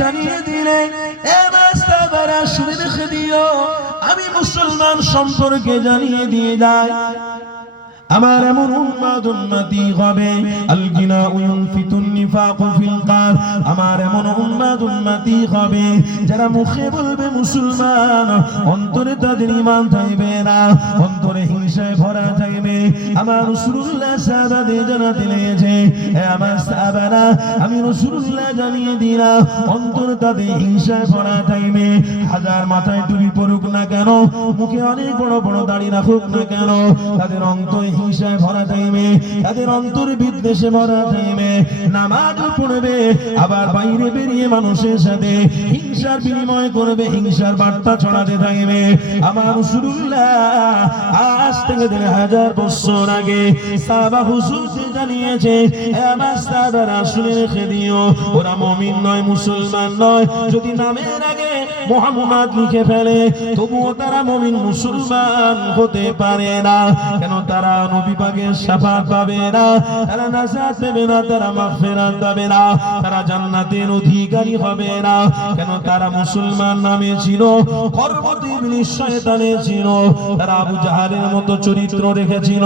জানিয়ে দিলেন, এ মাস্তাবারা শুনে রেখে দিও, আমি মুসলমান সম্পর্কে জানিয়ে দিয়ে যাই, আমার এমন উম্মতি হবে আল গিনা ইউনফিতুন নিফাকু ফিল কাল, আমার এমন উম্মতি হবে যারা মুখে বলবে মুসলমান, অন্তরে তাদের ঈমান থাকবে না, অন্তরে হিংসায় ভরা থাকবে। আমার রাসূলুল্লাহ সাহাবাদের জানাতে দিয়েছে, হে আমার সাহাবারা, আমি রাসূলুল্লাহ জানিয়ে দিলাম, অন্তরে তাদের হিংসায় ভরা থাকবে। হাজার মাথায় টুপি পরুক না কেন, মুখে অনেক বড় বড় দাড়ি রাখুক না কেন, তাদের অন্তরে হিংসায় ভরা থাকবে, তাদের অন্তরে বিদ্বেষে ভরা থাকবে। নামাজ পড়বে, আবার বাইরে বেরিয়ে মানুষের সাথে হিংসার বিনিময় করবে, হিংসার বার্তা ছড়াতে থাকবে। আমার রাসূলুল্লাহ আজ থেকে ১,৫০০ বছর আগে সাহাবা হুজুরকে জানিয়েছে, আমার সাহাবারা শুনে রেখে দিও, ওরা মুমিন নয়, মুসলমান নয়, যদি নামের আগে মুহাম্মদ লিখে ফেলে তবুও তারা মুমিন মুসলমান হতে পারে না। কেন? তারা নবী পাকের শাফাত পাবে না, তারা নাজাত পাবে না, তারা মাগফিরাত পাবে না, তারা জান্নাতের অধিকারী হবে না। কেন? তারা মুসলমান নামে ছিল, কর্মতে ইবলিস শয়তানে ছিল, তারা আবু জাহালের মতো চরিত্র রেখেছিল,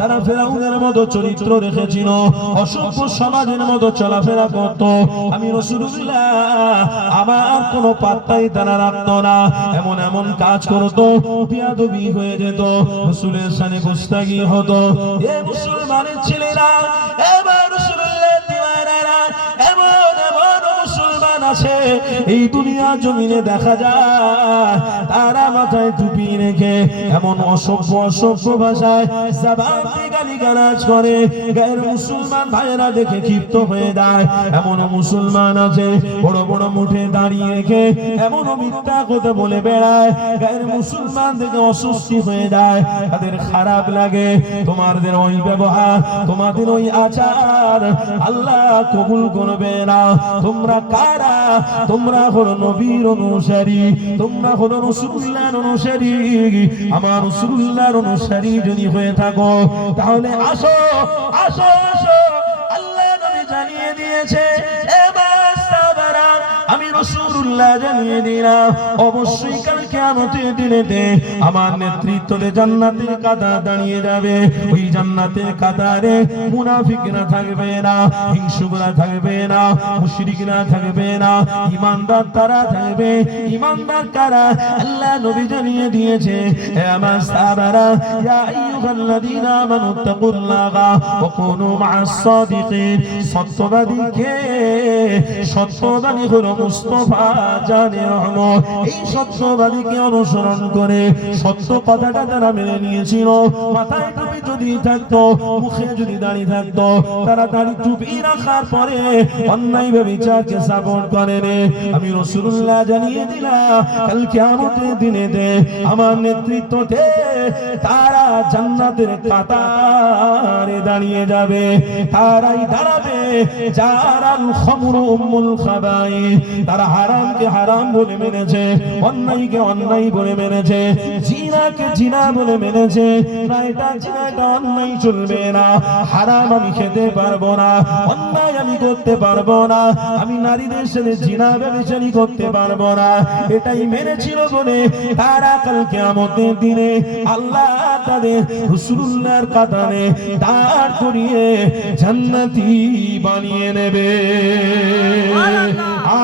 তারা ফেরাউনের মতো চরিত্র রেখেছিল, অসভ্য সমাজের মতো চলাফেরা করত। আমি রাসূলুল্লাহ আমার কোনো পাত্তাই তারা রাখতো না, এমন এমন কাজ করতো, বিয়াদবি হয়ে যেত, রাসূলের শানে গোস্তাগি হতো। এ মুসলমানের ছেলেরা, এবার রাসূলুল্লাহ দিওয়ানারা, এমন এমন মুসলমান আছে এই দুনিয়া জমিনে দেখা যায়, তারা মাথায় টুপি রেখে এমন অসভ্য অসভ্য ভাষায় জবান দিয়ে গালিগালাজ করে, গায়ের মুসলমান ভাইয়েরা দেখে ক্ষিপ্ত হয়ে যায়। এমন মুসলমান আছে বড় বড় মুঠে দাঁড়িয়ে রেখে এমন মিথ্যা কথা বলে বেড়ায়, গায়ের মুসলমান দেখে অস্বস্তি হয়ে যায়, তাদের খারাপ লাগে। তোমাদের ওই ব্যবহার, তোমাদের ওই আচার আল্লাহ কবুল করবে না। তোমরা কারা? তোমরা হলো নবীর অনুসারী, তোমরা হলো রাসূলুল্লাহর অনুসারী। আমার রাসূলুল্লাহর অনুসারী যদি হয়ে থাকো তাহলে আসো আসো আসো, আল্লাহ নবী জানিয়ে দিয়েছে, আমি রাসূলুল্লাহ জানিয়ে দিলাম, অবশ্যই কাল কিয়ামতের দিনেতে আমার নেতৃত্বে জান্নাতের কাতার দাঁড়িয়ে যাবে। ওই জান্নাতের কাতারে মুনাফিকরা থাকবে না, হিংসুকরা থাকবে না, মুশরিকরা থাকবে না, ঈমানদার তারা থাকবে। ঈমানদার কারা? আল্লাহ নবী জানিয়ে দিয়েছে, হে আমার সাহাবারা, ইয়া আইয়ুহাল্লাযীনা আমানু তাকুল্লাহা ওয়া কুনু মা'আস সাদিকিন, সত্যবাদী কে? সত্যবাদী হলো মুস্তাফা জানে রহমত। এই সত্যবাদীকে অনুসরণ করে সত্য কথাটা তারা মেনে নিয়েছিল। মাথায় টুপি যদি থাকতো, মুখে যদি দাড়ি থাকতো, তারা দাড়ি টুপি রাখার পরে অন্যায় ব্যভিচারকে সাপোর্ট করে রে। আমি রাসূলুল্লাহ জানিয়ে দিলাম, কাল কিয়ামতের দিনেতে আমার নেতৃত্বতে তারা জান্নাতের কাতারে দাঁড়িয়ে যাবে। তারাই দাঁড়াবে যারাল খামরু উম্মুল খাবাইস, তারা হারামকে হারাম বলে মেনেছে, অন্যায়কে অন্যায় বলে মেনেছে, জিনাকে জিনা বলে মেনেছে। না, এটা জিনা, এটা অন্যায় চলবে না, হারাম আমি খেতে পারবো না, অন্যায় আমি করতে পারবো না, আমি নারীদের সাথে জিনা ব্যভিচারী করতে পারবো না, এটাই মেনেছিল বলে তারা কাল কিয়ামতের দিনে আল্লাহ তাদের রাসূলুল্লাহর কাতারে দাঁড় করিয়ে জান্নাতি বানিয়ে নেবে।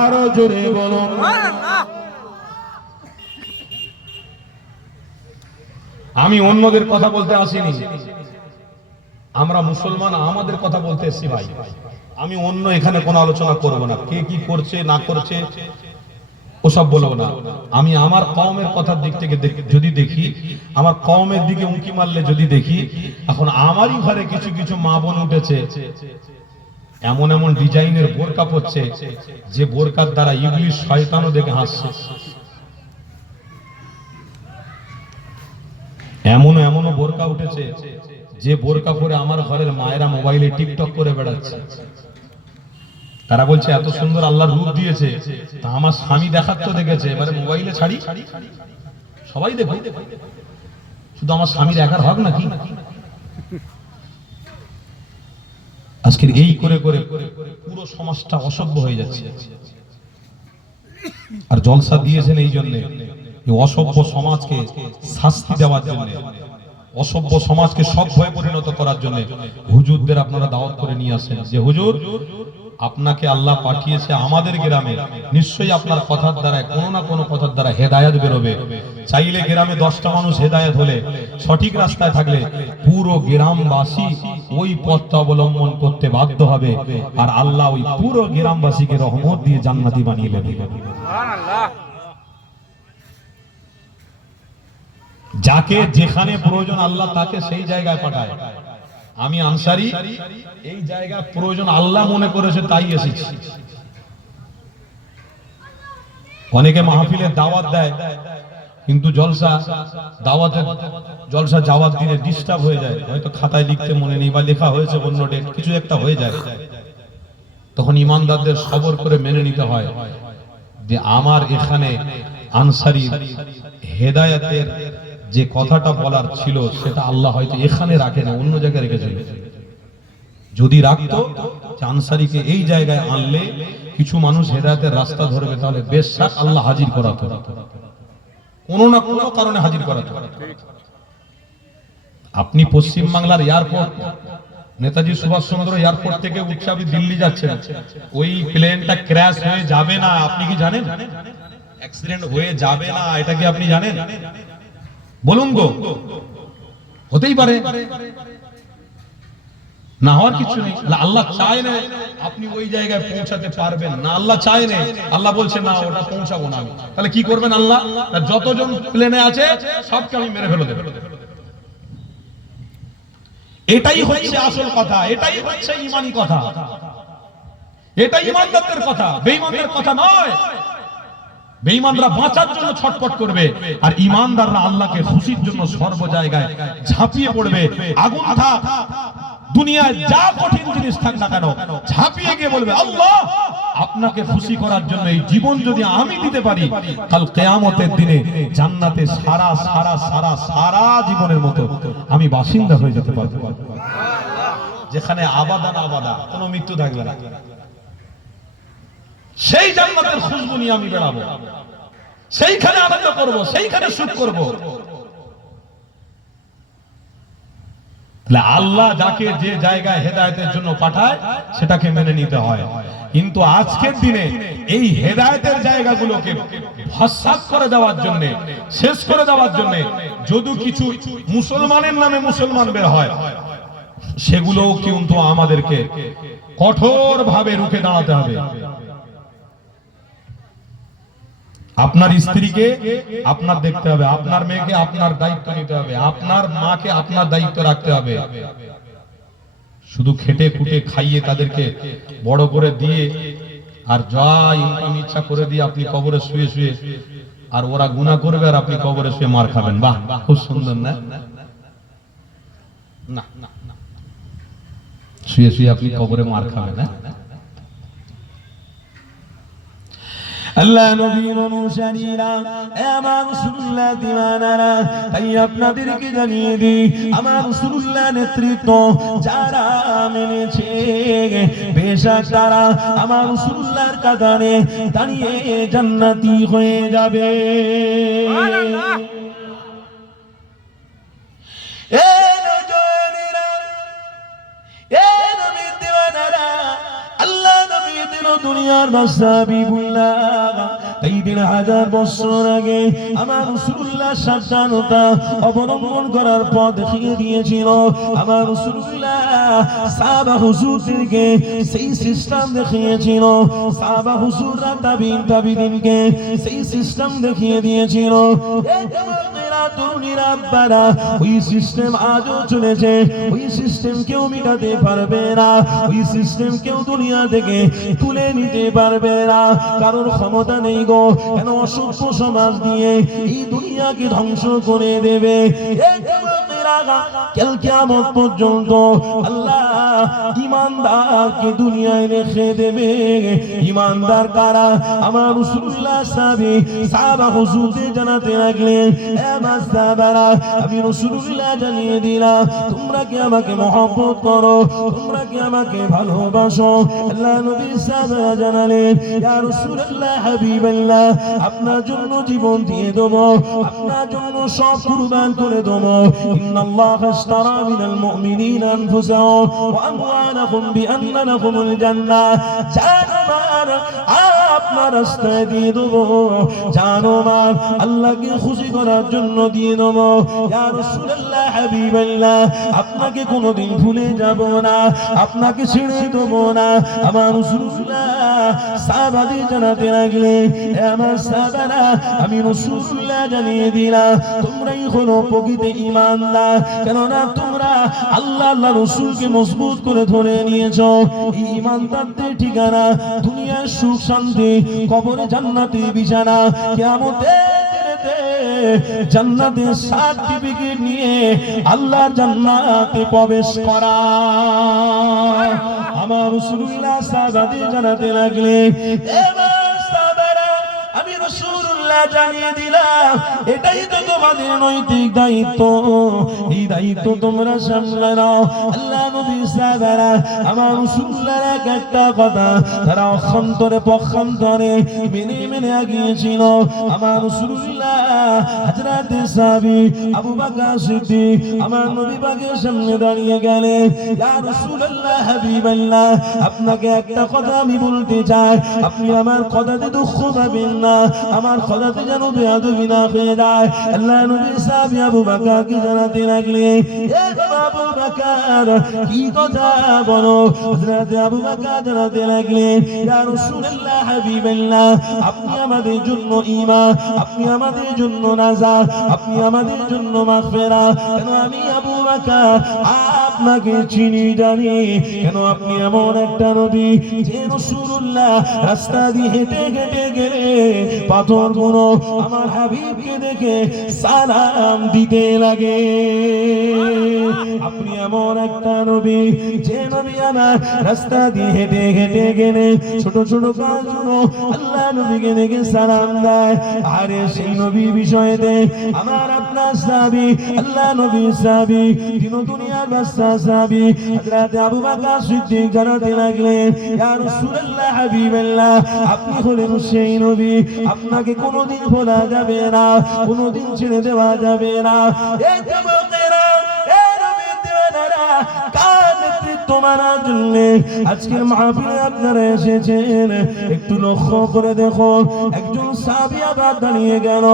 আরো জোরে বলো। আমি অন্যদের কথা বলতে আসিনি, আমরা মুসলমান আমাদের কথা বলতে এসেছি ভাই। আমি অন্য এখানে কোনো আলোচনা করব না, কে কি করছে না করছে ওসব বলবো না। আমি আমার কওমের কথার দিক থেকে যদি দেখি, আমার কওমের দিকে উঁকি মারলে যদি দেখি, এখন আমারই ঘরে কিছু কিছু মা বোন উঠেছে, এমন এমন ডিজাইনের বোরকা পরছে যে বোরকার দ্বারা ইবলিস শয়তানও দেখে হাসছে। এমনও বোরকা উঠেছে যে বোরকা পরে আমার ঘরের মায়েরা মোবাইলে টিকটক করে বেড়াচ্ছে। তারা বলছে এত সুন্দর আল্লাহর রূপ দিয়েছে, তা আমার স্বামী দেখার তো দেখেছে, এবারে মোবাইলে ছাড়ি, সবাই দেখো, শুধু আমার স্বামীর একার হক নাকি? আজকের এই করে করে পুরো সমাজটা অসভ্য হয়ে যাচ্ছে। আর জলসা দিয়েছেন এই জন্য অসভ্য সমাজকে শাস্তি দেওয়ার জন্য, অসভ্য সমাজকে সভ্যে পরিণত করার জন্য হুজুরদের আপনারা দাওয়াত করে নিয়ে আসেন যে হুজুর আপনাকে আল্লাহ পাঠিয়েছে আমাদের গ্রামে, নিশ্চয়ই আপনার কথার দ্বারা কোনো না কোনো কথার দ্বারা হেদায়েত বেরোবে। চাইলে গ্রামে 10টা মানুষ হেদায়েত হলে, সঠিক রাস্তায় থাকলে পুরো গ্রামবাসী ওই পথটা অবলম্বন করতে বাধ্য হবে, আর আল্লাহ ওই পুরো গ্রামবাসীকে রহমত দিয়ে জান্নাতি বানিয়ে দেবে। সুবহানাল্লাহ। যাকে যেখানে প্রয়োজন আল্লাহ তাকে সেই জায়গায় পাঠায়। আমি আনসারী, এই জায়গায় প্রয়োজন আল্লাহ মনে করেছে তাই এসেছি। অনেকে মাহফিলে দাওয়াত দেয় কিন্তু জলসা যাওয়ার দিনে ডিস্টার্ব হয়ে যায়, হয়তো খাতায় লিখতে মনে নেই বা লেখা হয়েছে অন্য ডেট, কিছু একটা হয়ে যায়। তখন ইমানদারদের সবর করে মেনে নিতে হয় যে আমার এখানে আনসারী হেদায়েতের যে কথাটা বলার ছিল সেটা আল্লাহ হয়তো এখানে রাখে না, অন্য জায়গায় রেখেছিল। যদি রাখতো আনসারীকে এই জায়গায় আনলে কিছু মানুষ হেদায়েতের রাস্তা ধরবে, তাহলে বেশক আল্লাহ হাজির করাতো, কোনো না কোনো কারণে হাজির করাতো। আপনি পশ্চিম বাংলার এয়ারপোর্ট, নেতাজি সুভাষচন্দ্র এয়ারপোর্ট থেকে উঠে আপনি দিল্লি যাচ্ছেন, ওই প্লেনটা ক্র্যাশ হয়ে যাবে না, আপনি কি জানেন? অ্যাক্সিডেন্ট হয়ে যাবে না, এটা কি আপনি জানেন? বলুন গো, হতেই পারে, না হওয়ার কিছু নেই। আল্লাহ চায় না আপনি ওই জায়গায় পৌঁছাতে পারবেন না, আল্লাহ চায় না, আল্লাহ বলছে না ওটা পৌঁছাবো না আমি। তাহলে কি করবেন আল্লাহ? যতজন প্লেনে আছে সবকে আমি মেরে ফেলে দেব। এটাই হচ্ছে আসল কথা, এটাই হচ্ছে ঈমানি কথা, এটাই ঈমানদারদের কথা, বেঈমানদের কথা নয়। বেঈমানরা বাঁচার জন্য ছটফট করবে, আর ঈমানদাররা আল্লাহকে খুশির জন্য সর্ব জায়গায় ঝাঁপিয়ে পড়বে। আগুন থাক, দুনিয়ায় যা কঠিন জিনিস থাক না কেন, ঝাঁপিয়ে গিয়ে বলবে আল্লাহ আপনাকে খুশি করার জন্য এই জীবন যদি আমি দিতে পারি, কাল কিয়ামতের দিনে জান্নাতে সারা সারা সারা সারা জীবনের মতো আমি বাসিন্দা হয়ে যেতে পারবো, যেখানে আবাদান আবাদা, কোনো মৃত্যু থাকবে না। সেই জান্নাতের খুশবু নিয়ে আমি বেড়াবো, সেইখানে আনন্দ করব, সেইখানে সুখ করব। আল্লাহ যাকে যে জায়গায় হেদায়েতের জন্য পাঠায় সেটাকে মেনে নিতে হয়। কিন্তু আজকের দিনে এই হেদায়েতের জায়গাগুলোকে ভস্মাত করে দেওয়ার জন্য, শেষ করে দেওয়ার জন্য যদি কিছু মুসলমানের নামে মুসলমান বের হয়, সেগুলোও কিন্তু আমাদেরকে কঠোরভাবে রুখে দাঁড়াতে হবে। আপনার স্ত্রীকে আপনার দেখতে হবে, আপনার মেয়েকে আপনার দায়িত্ব নিতে হবে, আপনার মাকে আপনার দায়িত্ব রাখতে হবে। শুধু খেটে খুটে খাইয়ে তাদেরকে বড় করে দিয়ে আর যা ইনকাম ইচ্ছা করে দিয়ে আপনি কবরে শুয়ে শুয়ে, আর ওরা গুনাহ করবে আর আপনি কবরে শুয়ে মার খাবেন, বাহ খুব সুন্দর না? না, শুয়ে শুয়ে আপনি কবরে মার খাবেন না? আল্লাহ নবীর অনুসারীরা, আমার রাসূলুল্লাহ দিওয়ানারা, তাই আপনাদেরকে জানিয়ে দিই, আমার রাসূলুল্লাহ নেতৃত্ব যারা মেনেছে, বেশক তারা আমার রাসূলুল্লাহর কাতারে দাঁড়িয়ে জান্নাতি হয়ে যাবে। সুবহানাল্লাহ। এ নজওয়ানেরা, এ নবীর দিওয়ানারা, আল্লাহ নবী দিন দুনিয়ার হাবিবুল্লাহ, তাই 3000 বছর আগে আমার রাসূলুল্লাহ সাবধানতা অবলম্বন করার পথ দেখিয়ে দিয়েছিল। আমার রাসূলুল্লাহ সাহাবা হুজুরদেরকে সেই সিস্টেম দেখিয়েছিল, সাহাবা হুজুররা তাবিঈনকে সেই সিস্টেম দেখিয়ে দিয়েছিল। তরুণীরা আব্বারা, ওই সিস্টেম আজও চলেছে, ওই সিস্টেম কেউ মিটাতে পারবে না, ওই সিস্টেম কেউ দুনিয়া থেকে তুলে নিতে পারবে না, কারোর ক্ষমতা নেই গো। কেন? অসভ্য সমাজ দিয়ে এই দুনিয়াকে ধ্বংস করে দেবে। কাল কিয়ামত পর্যন্ত আল্লাহ ইমানদারকে দুনিয়ায় রেখে দেবে। ইমানদার কারা? আমার রাসূলুল্লাহ সাহাবা হুজুরদের জানাতে লাগলেন, আমার সাহাবারা, আমি রাসূলুল্লাহ জানিয়ে দিলাম, তোমরা কি আমাকে মহব্বত করো, তোমরা কি আমাকে ভালোবাসো? আল্লাহ নবী সাহাবারা জানালেন, ইয়া রাসূলুল্লাহ হাবিবাল্লাহ, আপনার জন্য জীবন দিয়ে দেব, আপনার জন্য সব কুরবান করে দেব। ইন্নাল্লাহা ইশতারা মিনাল মুমিনিনা আনফুসাহুম ওয়া আমওয়ালাহুম বিআন্না লাহুমুল জান্নাহ। জানমাল আপনার রাস্তায় দিয়ে দেব, জানমাল আল্লাহকে খুশি করার জন্য দিয়ে দেব। ইয়া রাসূলুল্লাহ হাবিবাল্লাহ, আপনাকে কোনোদিন ভুলে যাব না, আপনাকে ছেড়ে দেব না। আমার রাসূলুল্লাহ সাহাবাদের জানাতে লাগলেন, আমার সাহাবারা, আমি রাসূলুল্লাহ জানিয়ে দিলাম, তোমরাই হলো প্রকৃত ঈমানদার। কেননা তোমরা আল্লাহ রাসূলকে মজবুত করে ধরে নিয়েছো। এই ঈমানদারদের ঠিকানা দুনিয়ার সুখ শান্তি, কবরে জান্নাতের বিছানা, কিয়ামতের জান্নাতের সার্টিফিকেট নিয়ে আল্লাহর জান্নাতে প্রবেশ করা। আমার রাসূলুল্লাহ সাহাবাদের জানাতে লাগলেন, আমি রাসূলুল্লাহ জানিয়ে দিলাম, এটাই তো তোমাদের নৈতিক দায়িত্ব। এই দায়িত্ব তোমরা সামলে নাও। আল্লাহ নবী সাহাবারা আমার রাসূলুল্লাহর একটা কথা তারা অক্ষান্তরে পক্ষান্তরে মেনে মেনে আগিয়েছিল। আমার রাসূলুল্লাহ হযরত সাহাবী আবু বকর সিদ্দিক আমার নবী পাকের সামনে দাঁড়িয়ে গেলেন, ইয়া রাসূলুল্লাহ হাবিবাল্লাহ, আপনাকে একটা কথা আমি বলতে চাই, আপনি আমার কথাতে দুঃখ পাবেন না, আমার কথাতে যেন বেয়াদবি না হয়ে যায়। আল্লাহ নবী সাহাবী আবু বকরকে জানাতে লাগলেন, এ আবু বকর, কি কথা বলো? হযরত আবু বকর জানাতে লাগলেন, ইয়া রাসূলুল্লাহ হাবিবাল্লাহ, আপনি আমাদের জন্য ঈমান, আপনি আমাদের জন্য নাজাত, আপনি আমাদের জন্য মাগফিরাত। কেন আমি আবু বকর আপনাকে চিনি জানি, কেন আপনি এমন একটা নবী যে রাসূলুল্লাহ রাস্তা দিয়ে হেঁটে হেঁটে গেলে পাথরগুলো আমার হাবিবকে দেখে সালাম দিতে লাগে। আপনি এমন একটা নবী যে নবী আমার রাস্তা দিয়ে হেঁটে হেঁটে গেলে ছোট ছোট কাজগুলো আল্লাহ নবীকে দেখে সালাম দেয়। আরে সেই নবী বিষয়েতে আমার আপনার সাহাবী, আল্লাহ নবী সাহাবী, দিন দুনিয়ার বাদশা সাহাবী হযরত আবু বকর সিদ্দিক জানাতে লাগলেন, ইয়া রাসূলুল্লাহ হাবিবাল্লাহ, আপনি হলেন সেই নবী, আপনাকে কোনোদিন ভোলা যাবে না, কোনোদিন ছেড়ে দেওয়া যাবে না। এই যুবকেরা, এই নবীর দিওয়ানারা, কার নেতৃত্ব মানার জন্য আজকের মাহফিলে আপনারা এসেছেন? একটু লক্ষ্য করে দেখো, একজন সাহাবী আবার দাঁড়িয়ে গেল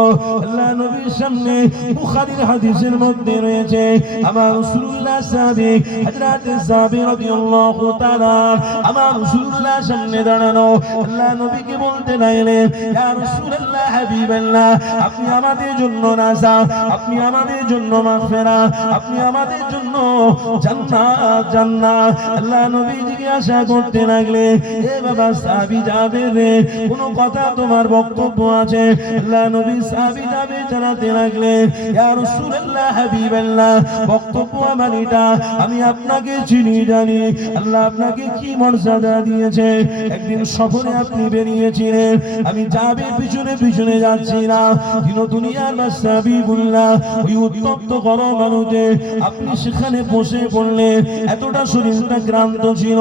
আল্লাহ নবীর সামনে। বুখারীর হাদিসের মধ্যে রয়েছে, আমার রাসূলুল্লাহ সাহাবী হযরত সাহাবী রাদিয়াল্লাহু তাআলা আমার রাসূলুল্লাহ সামনে দাঁড়ানো আল্লাহ নবীকে বলতে লাগলেন, ইয়া রাসূলুল্লাহ হাবিবাল্লাহ, আপনি আমাদের জন্য নাজাত, আপনি আমাদের জন্য মাগফিরাত, আপনি আমাদের জন্য জান্নাত জান্নাত। আল্লাহ নবী জিজ্ঞাসা করতে লাগলেন, এ বাবা সাহাবী জাবের রে, কোন কথা তোমার বক্তব্য আছে? আল্লাহ নবী সাহাবী জাবের জানাতে লাগলেন, ইয়া রাসূলুল্লাহ হাবিবাল্লাহ, বক্তব্য আমার এটা, আমি আপনাকে চিনি জানি, আল্লাহ আপনাকে কি মর্যাদা দিয়েছে। একদিন সফরে আপনি বেরিয়েছিলেন, আমি জাবের পিছনে পিছনে যাচ্ছিলাম, দিন দুনিয়ার বাদশা হাবিবুল্লাহ ওই উত্তপ্ত গরম আলোতে আপনি সেখানে বসে পড়লেন, এতটা শরীরটা ক্লান্ত ছিল।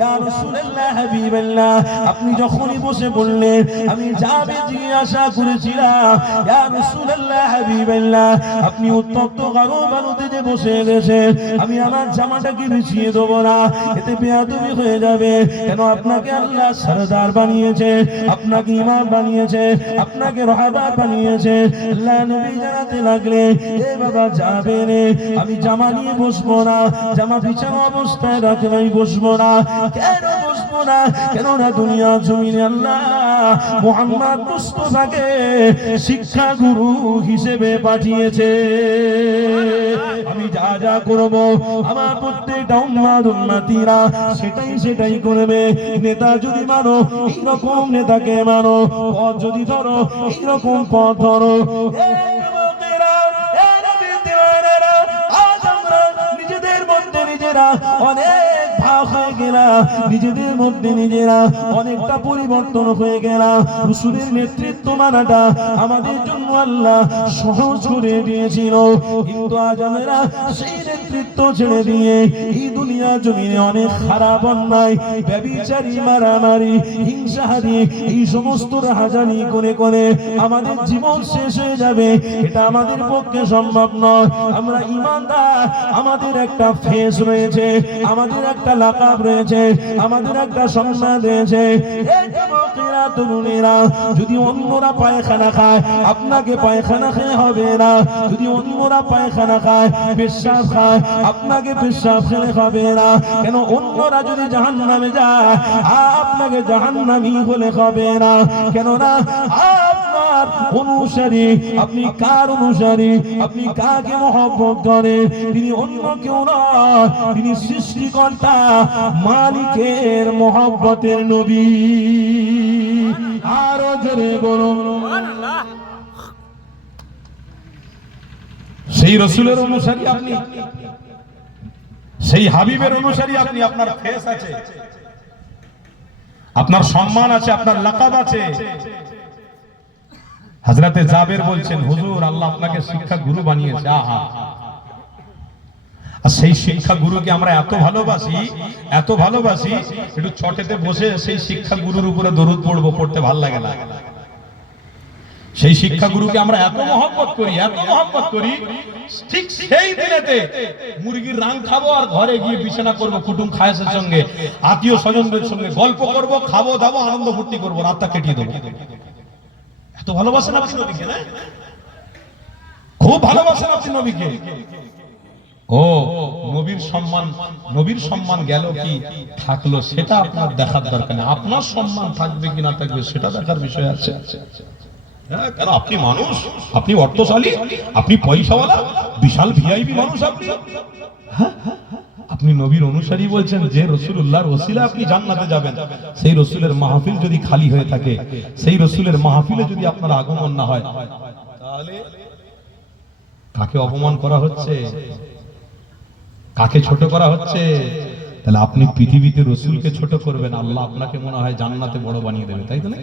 ইয়া রাসূলুল্লাহ হাবিবাল্লাহ, আপনি যখনই বসে পড়লেন আমি জাবের জিজ্ঞাসা করেছিলাম, ইয়া রাসূলুল্লাহ হাবিবাল্লাহ, আপনি উত্তপ্ত গরম আলোতে যে বসে গেছেন, আমি আমার জামাটাকে বিছিয়ে দেবো না, এতে বেয়াদবি হয়ে যাবে। কেন আপনাকে আল্লাহ সরদার বানিয়েছে, আপনাকে ইমাম বানিয়েছে, আপনাকে রাহবার বানিয়েছে। আল্লাহ নবী জানাতে লাগলেন, এ বাবা যাবে রে, আমি জামা নিয়ে বসবো না, জামা বিছানো অবস্থায় রাখে আমি বসবো না। কেন বসবো না? কেননা দুনিয়া জমিনে আল্লাহ মুহাম্মদ মুস্তাফাকে শিক্ষা গুরু হিসেবে পাঠিয়েছে। আমি যা যা করব আমার প্রত্যেকটা উম্মাতিরা সেটাই করবে। নেতা যদি মানো এইরকম নেতাকে মানো, পথ যদি ধরো এইরকম পথ ধরো। নিজেদের মধ্যে নিজেরা অনেক হয়ে গেলাম, নিজেদের মধ্যে নিজেরা অনেকটা পরিবর্তন হয়ে গেলাম। রাসূলের নেতৃত্ব মানাটা আমাদের জন্য আল্লাহ সহজ করে দিয়েছিল, কিন্তু আজ আমরা সেই নেতৃত্ব ছেড়ে দিয়ে এই দুনিয়া জমিনে অনেক খারাপ অন্যায়, ব্যভিচারী, মারামারি, হিংসাহারি, এই সমস্ত রাহাজানি করে করে আমাদের জীবন শেষ হয়ে যাবে। এটা আমাদের পক্ষে সম্ভব নয়। আমরা ঈমানদার, আমাদের একটা ফেস রয়েছে, আমাদের একটা লাকাব রয়েছে, আমাদের একটা সম্মান রয়েছে। এই যুবকেরা, তরুণেরা, যদি অন্যরা পায়খানা খায়, আপনাকে পায়খানা খেয়ে হবে না। যদি অন্যরা পায়খানা খায়, পেশাব খায়, আপনাকে পেশাব খেলে হবে না। কেন? অন্যরা যদি জাহান্নামে যায়, আপনাকে জাহান্নামী হলে হবে না। কেননা আপনার অনুসারী, আপনি কার অনুসারী, আপনি কাকে মহব্বত করেন? তিনি অন্য কেউ নয়, তিনি সৃষ্টিকর্তা মালিকের মহব্বতের নবী। আরো জোরে বলুন। সেই রাসূলের অনুসারী আপনি, সেই হাবিবের অনুসারী আপনি। আপনার ফেস আছে, আপনার সম্মান আছে, আপনার লাকাব আছে। হযরতে জাবের বলছেন, হুজুর আল্লাহ আপনাকে শিক্ষা গুরু বানিয়েছে। আহা, আর সেই শিক্ষা গুরুকে আমরা এত ভালোবাসি, এত ভালোবাসি, একটু চটেতে বসে সেই শিক্ষা গুরুর উপরে দরুদ পড়বো, পড়তে ভালো লাগে না। সেই শিক্ষা গুরুকে আমরা এত মহব্বত করি, এত মহব্বত করি, ঠিক সেই দিনেতে মুরগির রাং খাবো আর ঘরে গিয়ে বিছানা করবো, কুটুম খায়েসের সঙ্গে, আত্মীয় স্বজনদের সঙ্গে গল্প করব, খাবো দাবো, আনন্দ ফুর্তি করবো, রাতটা কেটিয়ে দেবো। এত ভালোবাসেন আপনি নবীকে, না? খুব ভালোবাসেন আপনি নবীকে। ও নবীর সম্মান, নবীর সম্মান গেল কি থাকলো সেটা আপনার দেখার দরকার নেই। আপনার সম্মান থাকবে কি না থাকবে সেটা দেখার বিষয় আছে। কেন? আপনি মানুষ, আপনি অর্থশালী, আপনি পয়সাওয়ালা, বিশাল ভিআইপি মানুষ আপনি। আপনি নবীর অনুসারী বলছেন, যে রাসূলুল্লাহর ওসিলা আপনি জান্নাতে যাবেন। সেই রাসূলের মাহফিল যদি খালি হয়ে থাকে, সেই রাসূলের মাহফিলে যদি আপনার আগমন না হয়, তাহলে কাকে অপমান করা হচ্ছে, কাকে ছোট করা হচ্ছে? তাহলে আপনি পৃথিবীতে রাসূলকে ছোট করবেন, আল্লাহ আপনাকে মনে হয় জান্নাতে বড় বানিয়ে দেবে, তাই তো? না,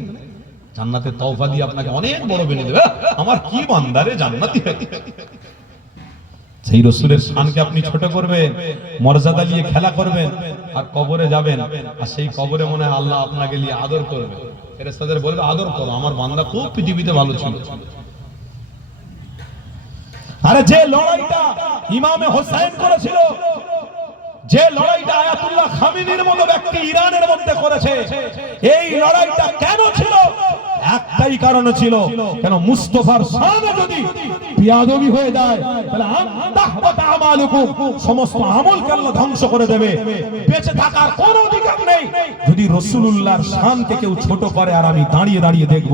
জান্নাতে তওফা দিয়ে আপনাকে অনেক বড় বানিয়ে দেবে। আমার কি বান্দারে জান্নাতি হয়ে গেছে। সেই রাসূলের শানকে আপনি ছোট করবেন, মর্যাদা নিয়ে খেলা করবেন, আর কবরে যাবেন, আর সেই কবরে মনে হয় আল্লাহ আপনাকে নিয়ে আদর করবে। ফেরেশতাদের বলবে, আদর করো, আমার বান্দা খুব পৃথিবীতে ভালো ছিল। আরে যে লড়াইটা ইমামে হোসেন করেছিল, যে লড়াইটা আয়াতুল্লাহ খামিনির মতো ব্যক্তি ইরানের মধ্যে করেছে, এই লড়াইটা কেন ছিল? একটাই কারণ ছিল, কেন মুস্তাফার শানে যদি বিয়াদবি হয়ে যায়, তাহলে আনতাহবাতা আমালুকুম, সমস্ত আমলকে আল্লাহ ধ্বংস করে দেবে, বেঁচে থাকার কোনো অধিকার নেই। যদি রাসূলুল্লাহর শানকে কেউ ছোট করে আর আমি দাঁড়িয়ে দাঁড়িয়ে দেখব,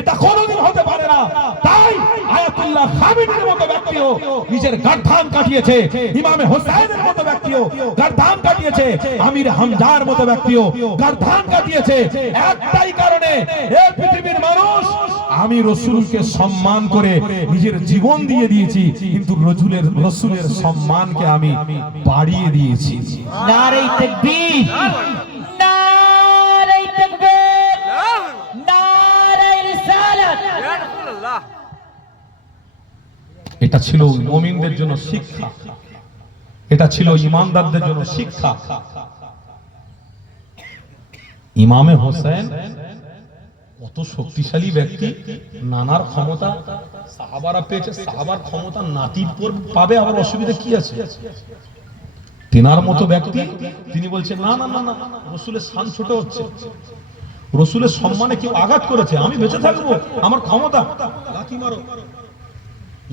এটা কোনোদিন হতে পারে না। তাই আয়াতুল্লাহ খামিনির মতো ব্যক্তিও নিজের গর্দান কাটিয়েছে, ইমামে হোসেনের মতো ব্যক্তিও গর্দান কাটিয়েছে, আমির হামজার মতো ব্যক্তিও গর্দান কাটিয়েছে। একটাই কারণে, এই পৃথিবীর মানুষ, আমি রাসূলকে সম্মান করে নিজের জীবন দিয়ে দিয়েছি, কিন্তু রাসূলের সম্মানকে আমি বাড়িয়ে দিয়েছি। নারে তাকবীর, নারে তাকবীর, নারে রিসালাত। এটা ছিল মুমিনদের জন্য শিক্ষা, এটা ছিল ঈমানদারদের জন্য শিক্ষা। ইমামে হোসেন কত শক্তিশালী ব্যক্তি, নানার ক্ষমতা সাহাবারা পেয়েছে, সাহাবার ক্ষমতা নাতি পাবে, আবার অসুবিধা কি আছে? তিনার মতো ব্যক্তি, তিনি বলছেন না না না না, রাসূলের শান ছোট হচ্ছে, রাসূলের সম্মানে কেউ আঘাত করেছে, আমি বেঁচে থাকবো, আমার ক্ষমতা, লাথি মারো,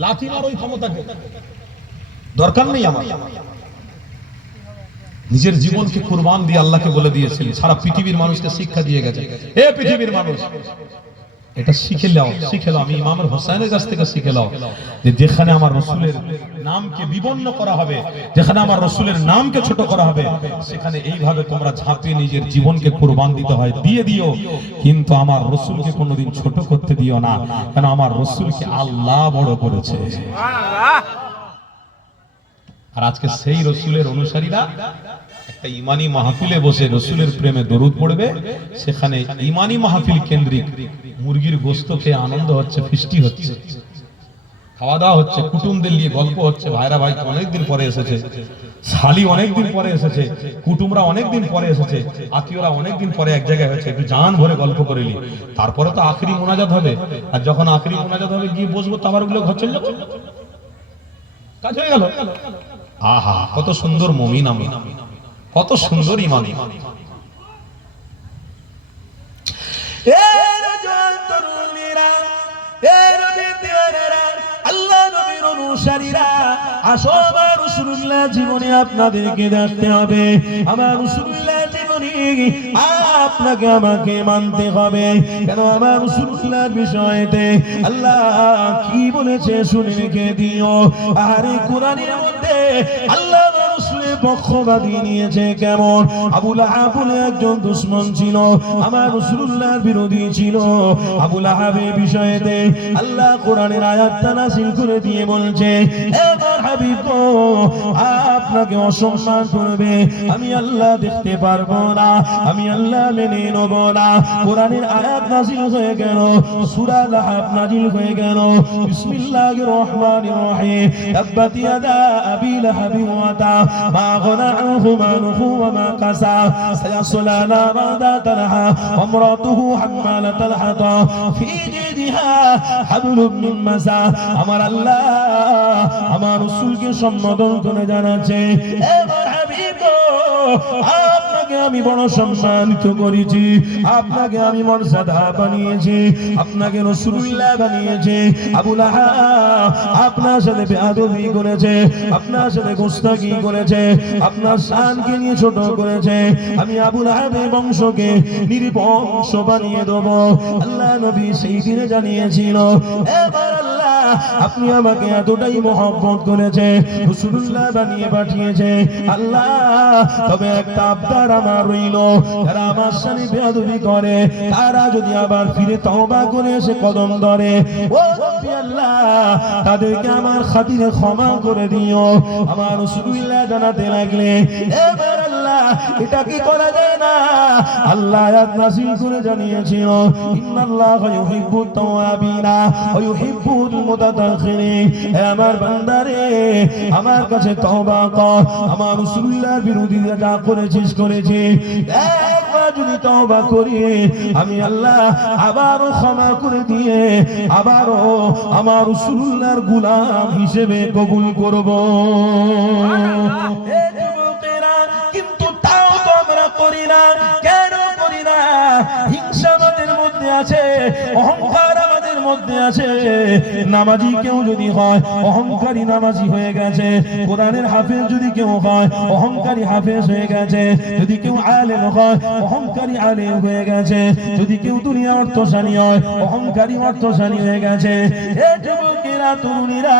লাথি মারো ওই ক্ষমতাকে, দরকার নেই আমার। নিজের জীবনকে কুরবান দিয়ে আল্লাহকে বলে দিয়েছিল, সারা পৃথিবীর মানুষকে শিক্ষা দিয়ে গেছে, হে পৃথিবীর মানুষ, এটা শিখে নাও, শিখে নাও, আমি ইমাম হোসেনের কাছ থেকে শিখে নাও, যে যেখানে আমার রাসূলের নামকে বিবন্ন করা হবে, যেখানে আমার রাসূলের নামকে ছোট করা হবে, সেখানে এইভাবে তোমরা ঝাঁপিয়ে নিজের জীবনকে কুরবান দিতে হয়, দিয়ে দিও, কিন্তু আমার রাসূলকে কোনোদিন ছোট করতে দিও না, কারণ আমার রাসূলকে আল্লাহ বড় করেছে। সুবহানাল্লাহ। আর আজকে সেই রাসূলের অনুসারীরা একটা ইমানি মাহফিলে বসে রসুলের প্রেমে দরুদ পড়বে, সেখানে ইমানি মাহফিল কেন্দ্রিক মুরগির গোশত খেয়ে আনন্দ হচ্ছে, ফিস্টি হচ্ছে, খাওয়া দাওয়া হচ্ছে, কুটুমদের নিয়ে গল্প হচ্ছে, ভাইরা ভাই অনেকদিন পরে এসেছে, শালি অনেকদিন পরে এসেছে, কুটুমরা অনেকদিন পরে এসেছে, আত্মীয়রা অনেকদিন পরে এক জায়গায় হয়েছে, একটু জান ভরে গল্প করে নি, তারপরে তো আখরি মোনাজাত হবে। আর যখন আখরি মোনাজাত হবে গিয়ে বসবো, তো আবার ওগুলো ঘর চলে যাবো, কাজ হয়ে গেল। আহা, কত সুন্দর মুমিন আমি, কত সুন্দর ইমান। জীবনে আপনাদেরকে দেখতে হবে, আমার রাসূলুল্লাহ জীবনী আপনাকে আমাকে মানতে হবে। কেন আমার রাসূলুল্লাহর বিষয়েতে আল্লাহ কি বলেছে শুনে রেখে দিও। আর এই কোরআনের মধ্যে আল্লাহ রাসূলের পক্ষপাতী নিয়েছে কেমন। আবু লাহাব বলে একজন দুশমন ছিল, আমার রাসূলুল্লাহর বিরোধী ছিল। আবু লাহাবের বিষয়েতে আল্লাহ কোরআনের আয়াতটা নাযিল করে দিয়ে বলছে, আমার হাবিব গো, আপনাকে অসম্মান করবে, আমি আল্লাহ দেখতে পারবো না, আমি আল্লাহ মেনে নেব না। কোরআনের আয়াত নাযিল হয়ে গেল, সূরা লাহাব নাযিল হয়ে গেল। বিসমিল্লাহির রহমানির রহিম। তাব্বাত ইয়াদা আবি লাহাব ওয়া তা মা গনা আনহু মালুহু ওয়া মা কাসা সায়াসলা নারান যাতা লাহা ওয়া ইমরাতুহু হাম্মালাতাল হাতাব ফি জিদিহা হাবলুম মিন মাসা। আমার আল্লাহ আমার রাসূলকে সম্বোধন করে জানাচ্ছে, আমার হাবিব গো, আপনাকে আমি বড় সম্মানিত করেছি, আপনাকে আমি মর্যাদা বানিয়েছি, আপনাকে রাসূলুল্লাহ বানিয়েছি। আবু লাহাব আপনার সাথে বেয়াদবি করেছে, আপনার সাথে গোস্তাকি করেছে, আপনার শানকে নিয়ে ছোট করেছে, আমি আবু লাহাবের বংশকে নির্বংশ বানিয়ে দেব। আল্লাহ নবী সেই দিনে জানিয়েছিল, এবার আল্লাহ আপনি আমাকে এতটাই মহব্বত করেছে, রাসূলুল্লাহ বানিয়ে পাঠিয়েছে আল্লাহ। তবে একটা আবদার আমার রইল, যারা আমার সাথে বেয়াদবি করে তারা যদি আবার ফিরে তওবা করে এসে কদম ধরে, ও রব্বি আল্লাহ, তাদেরকে আমার খাতিরে ক্ষমা করে দিও। আমার রাসূলুল্লাহ জানাতে লাগলে, এবার আল্লাহ এটা কি করা যায় না? আল্লাহ আয়াত নাযিল করে জানিয়েছিল, ইন্নাল্লাহা ইউহিব্বুত তাওয়াবিনা ওয়া ইউহিব্বুল মুতাতাখিরিন। হে আমার বান্দারে, আমার কাছে তওবা কর, আমার রাসূলুল্লাহর বিরোধিতা যা করেছিস করেছি, একবার যদি তওবা করি আমি আল্লাহ আবারও ক্ষমা করে দিয়ে আবারও আমার রাসূলুল্লাহর গোলাম হিসেবে কবুল করব। কিন্তু তাও তো আমরা করি না। কেন করি না? হিংসা আমাদের মধ্যে আছে, অহংকার আমাদের মধ্যে আছে। নামাজি কেউ যদি হয় অহংকারী নামাজি হয়ে গেছে, কোরআনের হাফেজ যদি কেউ হয় অহংকারী হাফেজ হয়ে গেছে, যদি কেউ আলেম হয় অহংকারী আলেম হয়ে গেছে, যদি কেউ দুনিয়া অর্থশালী হয় অহংকারী অর্থশালী হয়ে গেছে। এ যুবকেরা, তরুণীরা,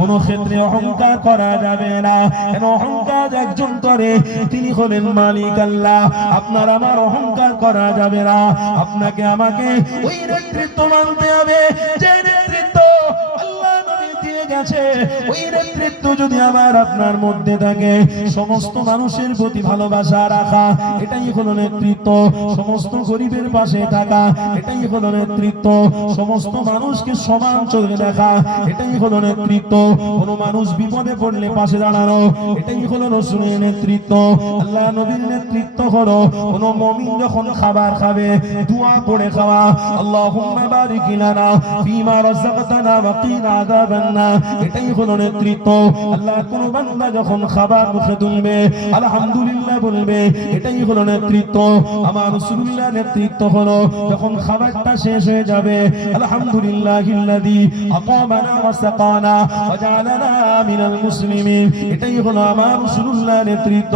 কোন ক্ষেত্রে অহংকার করা যাবে না। কেন অহংকার একজন করে, তিনি হলেন মালিক আল্লাহ। আপনার আমার অহংকার করা যাবে না। আপনাকে আমাকে ওই নেতৃত্ব মানতে হবে যে নেতৃত্ব আল্লাহ নবী দিয়ে গেছে। ওই নেতৃত্ব যদি আমার আপনার মধ্যে থাকে, সমস্ত মানুষের প্রতি ভালোবাসা রাখা, এটাই হলো নেতৃত্ব। সমস্ত গরিবের পাশে থাকা, এটাই হলো নেতৃত্ব। সমস্ত মানুষকে সমান চোখে দেখা, এটাই হলো নেতৃত্ব। কোন মানুষ বিপদে পড়লে পাশে দাঁড়ানো, এটাই হলো রাসূলের নেতৃত্ব। আল্লাহ নবীর নেতৃত্ব হলো কোন মুমিন যখন খাবার খাবে দোয়া পড়ে খাওয়া, আল্লাহুম্মা বারিক লানা ফীমা রাযাকতানা ওয়া কিনা আযাবান নার, এটাই হলো নেতৃত্ব। আল্লাহ কোন বান্দা যখন খাবার মুখে তুলবে আলহামদুলিল্লাহ বলবে, এটাই হলো নেতৃত্ব। আমার রাসূলুল্লাহ নেতৃত্ব হলো যখন খাবারটা শেষ হয়ে যাবে আলহামদুলিল্লাহিল্লাযী আকামানা ওয়া সাকানা ওয়া জাআলানা মিনাল মুসলিমিন, এটাই হলো আমার রাসূলুল্লাহ নেতৃত্ব।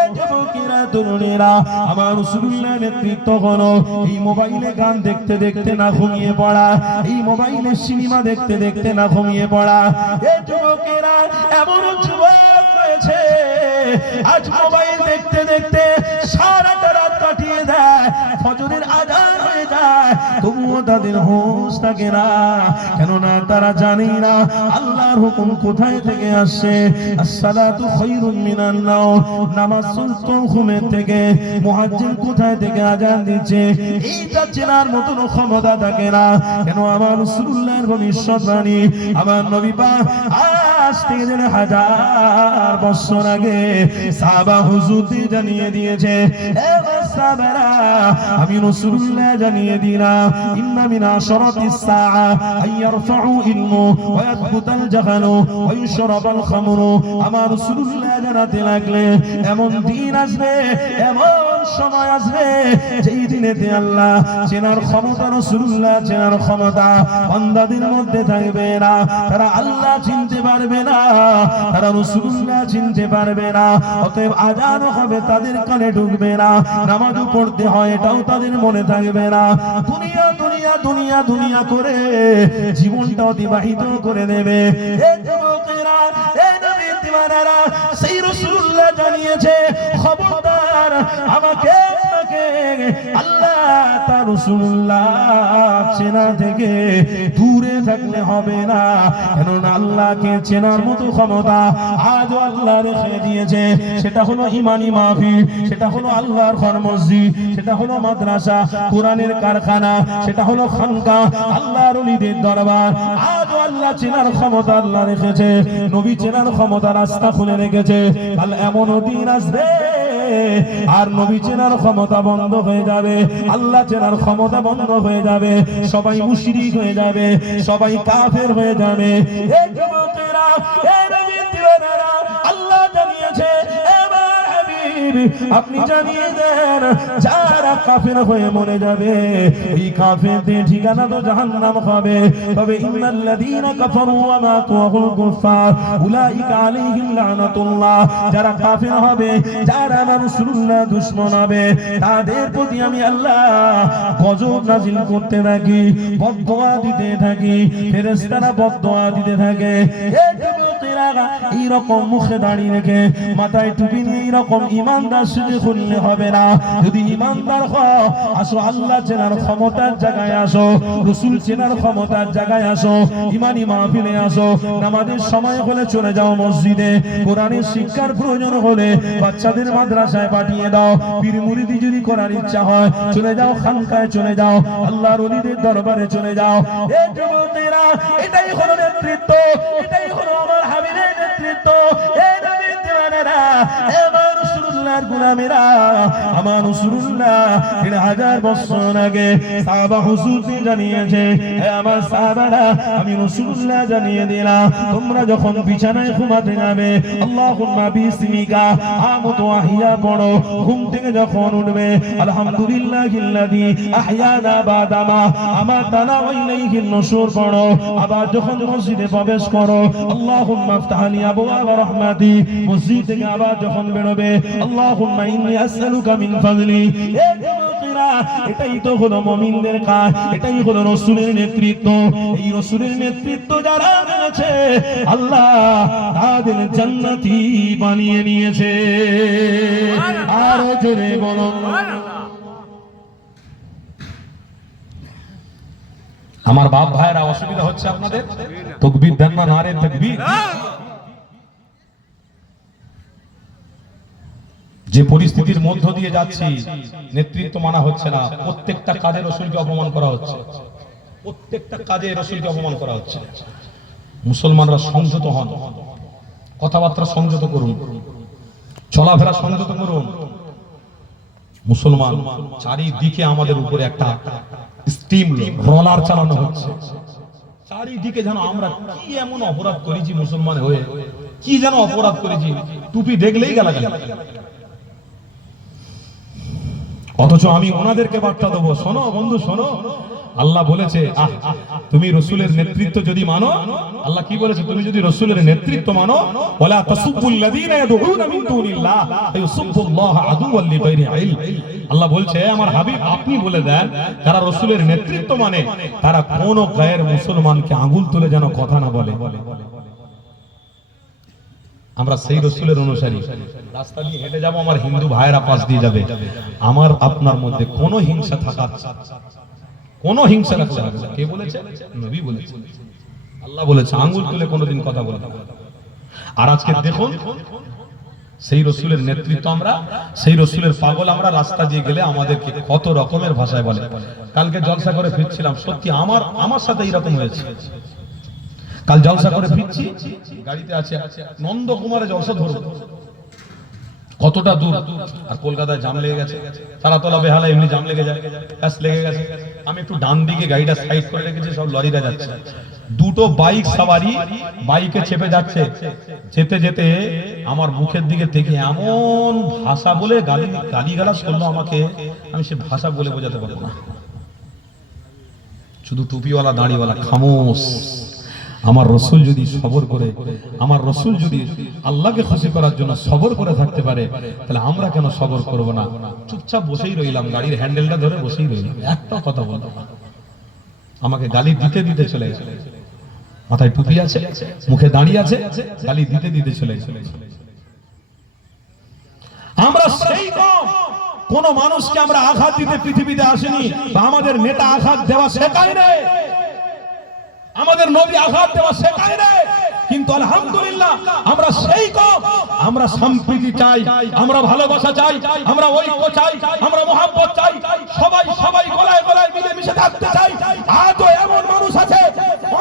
এ যুবকেরা, তরুণীরা, আমার রাসূলুল্লাহ নেতৃত্ব হলো এই মোবাইলে গান দেখতে দেখতে না ঘুমিয়ে পড়া, এই মোবাইলে সিনেমা দেখতে দেখতে না ঘুমিয়ে পড়া। এ যুবকেরা, এমন যুবক রয়েছে আজ মোবাইল দেখতে দেখতে সারাটা রাত কাটিয়ে দেয়, ফজরের আযান হয়ে যায়, তবুও তাদের হুঁশ থাকে না। কেননা তারা জানে না আল্লাহ আল্লাহর হুকুম কোথায় থেকে আসছে? আসসালাতু খায়রুম মিনান নাওম, নামাজ উত্তম ঘুমের থেকে। মুয়াজ্জিন কোথায় থেকে আযান দিচ্ছে এইটা চেনার মতো ক্ষমতা থাকে না। কেন? আমার রাসূলুল্লাহর ভবিষ্যৎবাণী, আমার নবী পাক আজ থেকে 1000 বছর আগে সাহাবা হুজুরদের জানিয়ে দিয়েছে, হে সাহাবারা, আমি রাসূলুল্লাহ জানিয়ে দিলাম, ইন্না মিন আশরাতিস সাআ আইয়ারফাউ ইলমু ওয়া ইয়াথবুতাল জাহালু ওয়া ইউশরাবাল খামরু। আমার রাসূলুল্লাহ জানাতে লাগলে এমন দিন আসবে, এমন সময় আসবে যেই দিনেতে আল্লাহ চেনার ক্ষমতা, রাসূলুল্লাহ চেনার ক্ষমতা বান্দাদের মধ্যে থাকবে না। তারা আল্লাহ চিনতে পারবে না, তারা রাসূলুল্লাহ চিনতে পারবে না। অতএব আযান হবে তাদের কানে ঢুকবে না, নামাজও পড়তে হয় এটাও তাদের মনে থাকবে না। দুনিয়া দুনিয়া দুনিয়া দুনিয়া করে জীবনটা অতিবাহিত করে দেবে। এই যুবকেরা, এই নবীর দিওয়ানারা, সেই রাসূলুল্লাহ জানিয়েছে, খবরদার আমাকে আপনাকে আল্লাহ তার রাসূলুল্লাহ চেনা থেকে দূরে থাকলে হবে না। কেননা আল্লাহকে চেনার মতো ক্ষমতা আজও আল্লাহ রেখে দিয়েছে। সেটা হলো ইমানি মাহফিল, সেটা হলো আল্লাহর ঘর মসজিদ, সেটা হলো মাদ্রাসা, কোরআনের কারখানা, সেটা হলো খানকা, আল্লাহর ওলিদের দরবার। আজও আল্লাহ চেনার ক্ষমতা আল্লাহ রেখেছে, নবী চেনার ক্ষমতা রাস্তা খুলে রেখেছে। কাল এমনও দিন আসবে আর নবী চেনার ক্ষমতা বন্ধ হয়ে যাবে, আল্লাহ চেনার ক্ষমতা বন্ধ হয়ে যাবে, সবাই মুশরিক হয়ে যাবে, সবাই কাফের হয়ে যাবে। এই যুবকেরা, এই নবীর দিওয়ানারা, আল্লাহ জানিয়েছে, এবার হাবিব আপনি জানিয়ে দেন, যারা কাফের হয়ে মরে যাবে এই কাফেরদের ঠিকানা তো জাহান্নাম হবে। তবে ইন্নাল্লাযীনা কাফারু ওয়া মাতু ওয়া হুম কুফার উলাইকা আলাইহিম লানাতুল্লাহ, যারা কাফের হবে, যারা রাসূলুল্লাহ দুশমন হবে, তাদের প্রতি আমি আল্লাহ গজব নাজিল করতে থাকি, বদদোয়া দিতে থাকি, ফেরেশতারা বদদোয়া দিতে থাকে। এই যুবকেরা এইরকম মুখে দাঁড়িয়ে রেখে মাথায় টুপি নিয়ে এইরকম ইমানদার সেজে খুললে হবে না। যদি ইমানদার হও, আসো আল্লাহ চেনার ক্ষমতার জায়গায় আসো, রাসূল চেনার ক্ষমতার জায়গায় আসো, ইমানি মাহফিলে আসো। নামাজের সময় হলে চলে যাও মসজিদে, কোরআনের শিক্ষার প্রয়োজন হলে বাচ্চাদের মাদ্রাসায় পাঠিয়ে দাও, পীর মুরিদি যদি করার ইচ্ছা হয় চলে যাও খানকায়, চলে যাও আল্লাহর ওলিদের দরবারে চলে যাও। এই যুবকেরা, এটাই হলো নেতৃত্ব, এটাই হলো আমার হাবিবের নেতৃত্ব। এই নবীর দিওয়ানারা, আমার রাসূলুল্লাহর গোলামেরা, আমার রাসূলুল্লাহ 1000 বছর আগে সাহাবা হুজুরদের জানিয়েছে, হে আমার সাহাবারা, আমি রাসূলুল্লাহ জানিয়ে দিলাম, তোমরা যখন বিছানায় ঘুমাতে যাবে আল্লাহুম্মা বিসমিকা আমুতু আহিয়া পড়ো, ঘুম থেকে যখন উঠবে আলহামদুলিল্লাহিল্লাযী আহইয়ানা বাদামা আমাতানা ওয়া ইলাইহিন নুশুর পড়ো। আবার যখন মসজিদে প্রবেশ করো আল্লাহুম্মা ইফতাহ লি আবওয়াব রাহমাতি, মসজিদ থেকে আবার যখন বেরোবে আল্লাহুম্মা ইন্নী আসআলুকা মিন ফাযলি। এই যুবকেরা, এটাই তো হলো মুমিনদের কাজ, এটাই হলো রাসূলের নেতৃত্ব। এই রাসূলের নেতৃত্ব যারা মেনেছে আল্লাহ তাদের জান্নাতি বানিয়ে নিয়েছে। আর জোরে বলো আমার বাপ ভাইরা, অসুবিধা হচ্ছে আপনাদের? তাকবীর দেন না, নারে তাকবীর। যে পরিস্থিতির মধ্য দিয়ে যাচ্ছি, নেতৃত্ব মানা হচ্ছে না, প্রত্যেকটা কাজে রাসূলকে অপমান করা হচ্ছে, প্রত্যেকটা কাজে রাসূলকে অপমান করা হচ্ছে। মুসলমানরা সংযত হন, কথাবার্তা সংযত করুন, চলাফেরা সংযত করুন। মুসলমান চারিদিকে আমাদের উপরে একটা স্টিম রোলার চালানো হচ্ছে, চারিদিকে যেন আমরা কি এমন অপরাধ করেছি মুসলমান হয়ে, কি যেন অপরাধ করেছি, টুপি দেখলেই গালাগালি। অথচ আমি ওনাদেরকে বার্তা দেবো, শোনো বন্ধু শোনো, আল্লাহ বলেছে তুমি রাসূলের নেতৃত্ব যদি মানো, আল্লাহ কি বলেছে, তুমি যদি রাসূলের নেতৃত্ব মানো, ওয়ালা তাসুবুল্লাযীনা ইয়াদউনা মিন দুনিল্লাহ ফায়ুসুবুল্লাহ আদুওয়াল লিগাইরি ইলম। আল্লাহ বলছে, আমার হাবিব আপনি বলে দেন, যারা রাসূলের নেতৃত্ব মানে তারা কোন গায়ের মুসলমানকে আঙ্গুল তুলে যেন কথা না বলে। আমরা সেই রাসূলের অনুসারী, রাস্তা দিয়ে হেঁটে যাব, আমার হিন্দু ভাইয়েরা পাশ দিয়ে যাবে, আমার আপনার মধ্যে কোনো হিংসা থাকার, কোনো হিংসা রাখতে হবে না। কে বলেছে? নবী বলেছে। আল্লাহ বলেছে আঙ্গুল তুলে কোনোদিন কথা বলবে না। আর আজকে দেখুন সেই রসুলের নেতৃত্ব আমরা, সেই রসুলের পাগল আমরা, রাস্তা দিয়ে গেলে আমাদেরকে কত রকমের ভাষায় বলে। কালকে জলসা করে ফিরছিলাম, সত্যি আমার সাথে এইরকম হয়েছে। কাল জলসা করে ফিরছি, গাড়িতে আছে নন্দকুমারে জলসা ধরবো, কতটা দূর, আর কলকাতায় জাম লেগে গেছে, তারাতলা বেহালা এমনি জাম লেগে যায়, ব্যাস লেগে গেছে। আমি একটু ডান দিকে গাড়িটা সাইড করে রেখেছি, সব লরিরা যাচ্ছে, দুটো বাইক সওয়ারি বাইকে চেপে যাচ্ছে, যেতে যেতে আমার মুখের দিকে দেখে এমন ভাষা বলে গালিগালাজ করলো আমাকে, আমি সে ভাষা বলে বোঝাতে পারবো না। শুধু টুপিওয়ালা দাড়িওয়ালা খামোশ। আমার রসুল যদি সবর করে, আমার রসুল যদি আল্লাহকে খুশি করার জন্য সবর করে থাকতে পারে, তাহলে আমরা কেন সবর করব না? চুপচাপ বসেই রইলাম, গাড়ির হ্যান্ডেলটা ধরে বসেই রইলাম, একটা কথা বলবো না। আমাকে গালি দিতে দিতে চলে গেছে, মাথায় টুপি আছে, মুখে দাঁড়িয়ে আছে, গালি দিতে দিতে চলে গেছে। আমরা সেই কোন মানুষকে আমরা আঘাত দিতে পৃথিবীতে আসেনি, বা আমাদের নেতা আঘাত দেওয়া শেখায় না, আমাদের নবী আঘাত দেওয়া শেখায় না। কিন্তু আলহামদুলিল্লাহ আমরা সেই কম, আমরা সম্প্রীতি চাই, আমরা ভালোবাসা চাই, আমরা ঐক্য চাই, আমরা মহব্বত চাই, সবাই সবাই গলায় গলায় মিলে মিশে থাকতে চাই। আজও এমন মানুষ আছে,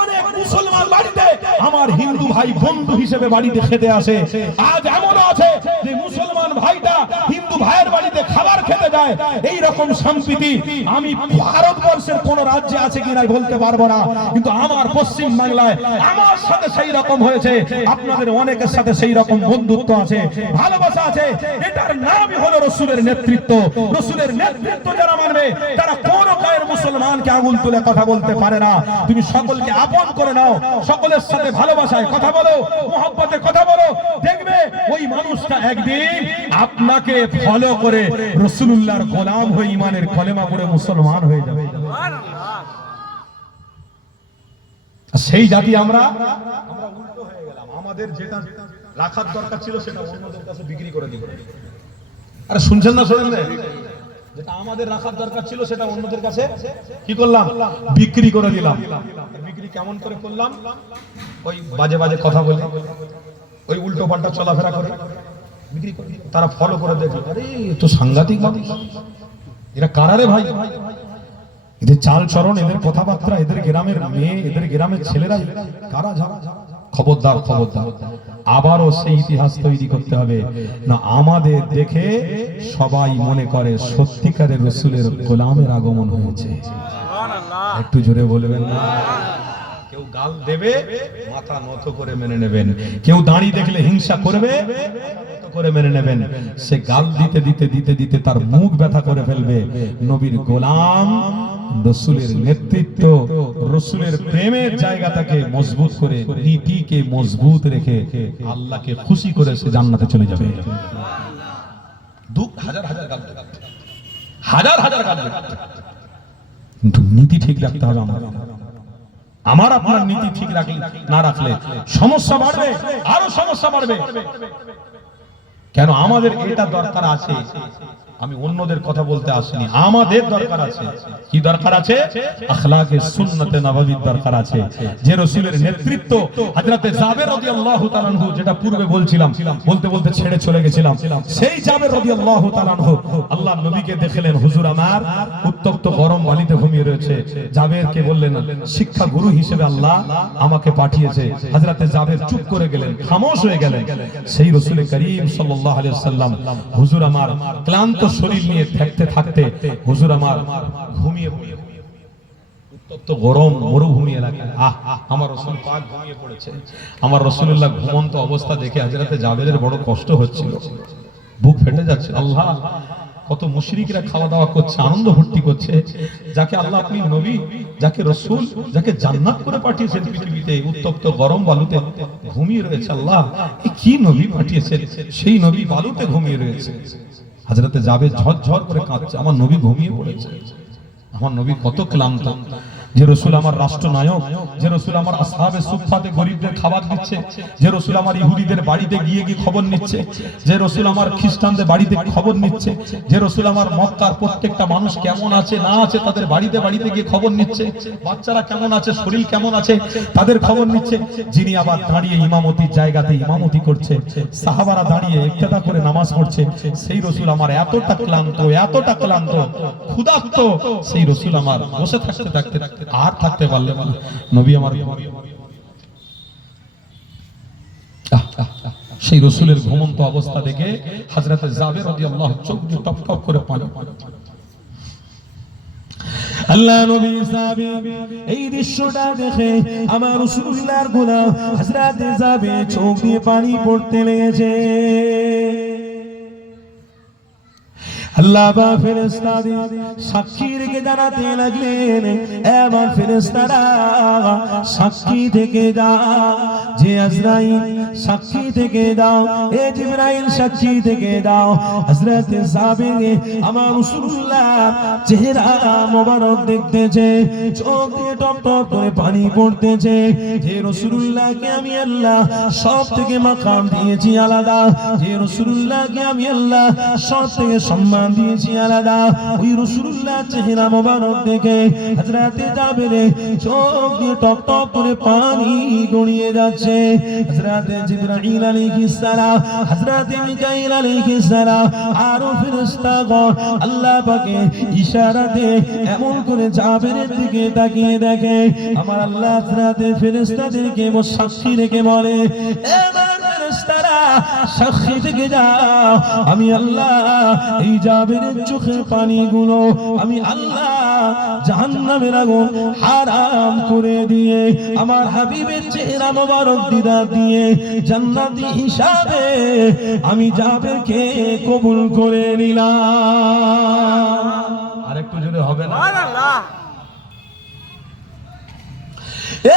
অনেক মুসলমান বাড়িতে আমার হিন্দু ভাই বন্ধু হিসেবে বাড়িতে খেতে আসে। আজ এমনও আছে যে মুসলমান ভাইটা হিন্দু ভাইয়ের বাড়িতে খাবার খেতে যায়। এই রকম সম্প্রীতি আমি ভারতবর্ষের কোন রাজ্যে আছে কিনা বলতে পারবো না, কিন্তু আমার পশ্চিম বাংলায় আমার সাথে সেই রকম হয়েছে, আপনাদের অনেকের সাথে সেই রকম বন্ধুত্ব আছে, ভালোবাসা আছে। এটার নামই হলো রসুলের নেতৃত্ব। রসুলের নেতৃত্ব যারা মানবে তারা কোন গায়ের মুসলমানকে আঙুল তুলে কথা বলতে পারে না। তুমি সকলকে আপন করে নাও, সকলের সাথে ভালোবাসায় কথা বলো, মহব্বতে কথা বলো, দেখবে ওই মানুষটা একদিন আপনাকে ফলো করে রাসূলুল্লাহর গোলাম হয়ে ঈমানের কলেমা পড়ে মুসলমান হয়ে যাবে। সেই জাতি আমরা উল্টো হয়ে গেলাম। আমাদের যেটা রাখার দরকার ছিল সেটা অন্যদের কাছে বিক্রি করে দিই। আরে শুনছেন না, শোনেন না? যেটা আমাদের রাখার দরকার ছিল সেটা অন্যদের কাছে কি করলাম? বিক্রি করে দিলাম। বিক্রি কেমন করে করলাম? ওই বাজে বাজে কথা বলে, ওই উল্টো পাল্টা চলাফেরা করে বিক্রি করে। তারা ফলো করে দেখলো, আরে তো সাংঘাতিক মানুষ, এরা কারারে ভাই, এদের চাল চরণ, এদের কথাবার্তা, এদের গ্রামের মেয়ে, এদের গ্রামের ছেলেরা কারা যারা। খবরদার খবরদার, আবারও সেই ইতিহাস তৈরি করতে হবে না। আমাদের দেখে সবাই মনে করে সত্যিকারের রসুলের গোলামের আগমন হয়েছে। একটু জোরে বলবেন না? কেউ গাল দেবে, মাথা নত করে মেনে নেবেন। কেউ দাঁড়ি দেখলে হিংসা করবে, করে মেনে নেবেন। সে গাল দিতে দিতে দিতে দিতে তার মুখ ব্যথা করে ফেলবে। নবীর গোলাম, রসুলের নেতৃত্ব, রসুলের প্রেমের জায়গাটাকে মজবুত করে, নীতিকে মজবুত রেখে আল্লাহকে খুশি করে সে জান্নাতে চলে যাবে। দুঃখ হাজার হাজার গাল দেবে, হাজার হাজার গাল দেবে, কিন্তু নীতি ঠিক রাখতে হবে। আমার আপনার নীতি ঠিক না রাখলে সমস্যা বাড়বে, আরো সমস্যা বাড়বে। কেন আমাদের এটা দরকার আছে? আমি অন্যদের কথা বলতে আসিনি, আমাদের দরকার আছে। কি দরকার আছে? আখলাকে সুন্নতে নববীর দরকার আছে। যে রাসূলের নেতৃত্ব হযরতে জাবের রাদিয়াল্লাহু তাআলা আনহু, যেটা পূর্বে বলছিলাম, বলতে বলতে ছেড়ে চলে গেছিলাম, সেই জাবের রাদিয়াল্লাহু তাআলা আনহু আল্লাহর নবীকে দেখলেন, হুজুর আমার উত্তপ্ত গরম বালিতে ঘুমিয়ে রয়েছে। জাবেরকে বললেন, শিক্ষা গুরু হিসেবে আল্লাহ আমাকে পাঠিয়েছে। হযরতে জাবের চুপ করে গেলেন, খামোশ হয়ে গেলেন। সেই রাসূল করিম সাল্লাল্লাহু আলাইহি ওয়াসাল্লাম, হুজুর আমার ক্লান্ত শরীর নিয়ে থাকতে থাকতে হুজুর আমার ঘুমিয়ে পড়ে, উত্তপ্ত গরম মরুভূমি এলাকায় আমার রাসূল পাক ঘুমিয়ে পড়েছে। আমার রাসূলুল্লাহ ঘুমন্ত অবস্থা দেখে হযরতে জাবেরের বড় কষ্ট হচ্ছিল, বুক ফেটে যাচ্ছে। আল্লাহ, কত মুশরিকরা খাওয়া দাওয়া করছে, আনন্দ ফুর্তি করছে, যাকে আল্লাহ আপনি নবী, যাকে রাসূল, যাকে জান্নাত করে পাঠিয়েছেন পৃথিবীতে, উত্তপ্ত গরম বালুতে ঘুমিয়ে রয়েছে। আল্লাহ, এই কি নবী পাঠিয়েছেন? সেই নবী বালুতে ঘুমিয়ে রয়েছে। হযরতে জাবের ঝরঝর করে কাঁদছে, আমার নবী ঘুমিয়ে পড়েছে, আমার নবী কত ক্লান্ত। যে রসুল আমার রাষ্ট্রনায়ক, যে রসুল আমার আসহাবে সুফফাতে গরিবদের খাবার দিচ্ছে, যে রসুল আমার ইহুদিদের বাড়িতে গিয়ে গিয়ে খবর নিচ্ছে, যে রসুল আমার খ্রিস্টানদের বাড়িতে খবর নিচ্ছে, যে রসুল আমার মক্কার প্রত্যেকটা মানুষ কেমন আছে না আছে তাদের বাড়িতে বাড়িতে গিয়ে খবর নিচ্ছে, বাচ্চারা কেমন আছে শরীর কেমন আছে তাদের খবর নিচ্ছে, যিনি আবার দাঁড়িয়ে ইমামতির জায়গাতে ইমামতি করছে, সাহাবারা দাঁড়িয়ে ইক্তেদা করে নামাজ পড়ছে, সেই রসুল আমার এতটা ক্লান্ত ক্ষুধার্ত, সেই রসুল আমার বসে থাকতে থাকতে আর থাকতে পারলে না। নবী আমার সেই রসুলের ঘুমন্ত অবস্থা দেখে হযরতে জাবের রাদিয়াল্লাহু চোখ দিয়ে টপ টপ করে পানি। আল্লাহ নবী সাহাবী এই দৃশ্যটা দেখে আমার রাসূলুল্লাহর গোলাম হযরতে জাবের চোখ দিয়ে পানি পড়তে লেগেছে। আল্লাহ বা ফেরেশতাদের সাক্ষী রেখে জানাতে লাগলেন, এমন ফেরেশতারা সাক্ষী থেকে যাও, যে আজরাইল সাক্ষী থেকে দাও, এ জিবরাইল সাক্ষী থেকে দাও। হযরত জাবের আমার রাসূলুল্লাহ চেহারা মোবারক দেখতেছে, চোখ দিয়ে টপ টপ করে পানি পড়তেছে, যে রাসূলুল্লাহকে আমি আল্লাহ সব থেকে মাকাম দিয়েছি আলাদা, যে রাসূলুল্লাহকে আমি আল্লাহ সব থেকে সম্মান দিয়েছি আলাদা, ওই রাসূলুল্লাহ চেহারা মোবারক দেখে হযরতে জাবের চোখ দিয়ে টপ টপ করে পানি গড়িয়ে যাচ্ছে। হযরতে জিবরাইল আলাইহিস সালাম, হযরতে মিকাইল আলাইহিস সালাম আর ফেরেশতাগণ আল্লাহ পাকের ইশারাতে এমন করে জাবেরের দিকে তাকিয়ে দেখে, আমার আল্লাহ হযরতে ফেরেশতাদেরকে সাক্ষী রেখে বলে, এবার ফেরেশতারা সাক্ষী থেকে যাও, আমি আল্লাহ এই জাবেরের চোখের পানিগুলো আমি আল্লাহ জাহান্নামের আগুন হারাম করে দিয়ে আমার হাবিবের চেহারা মোবারক দিদার দিয়ে জান্নাতি হিসাবে আমি জাবেরকে কবুল করে নিলাম। আরেকটু জোরে হবে না?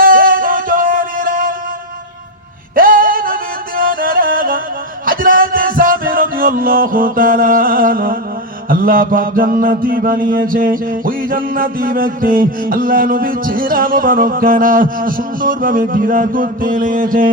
এ নজরেরা, এ নবীর দিওয়ানারা, হযরতে জাবের রাদিয়াল্লাহু তাআলা আল্লাহ পাক জান্নাতি বানিয়েছে। ওই জান্নাতি ব্যক্তি আল্লাহ নবীর চেহারা মোবারক কানা সুন্দরভাবে দিদার করতে লেগেছে।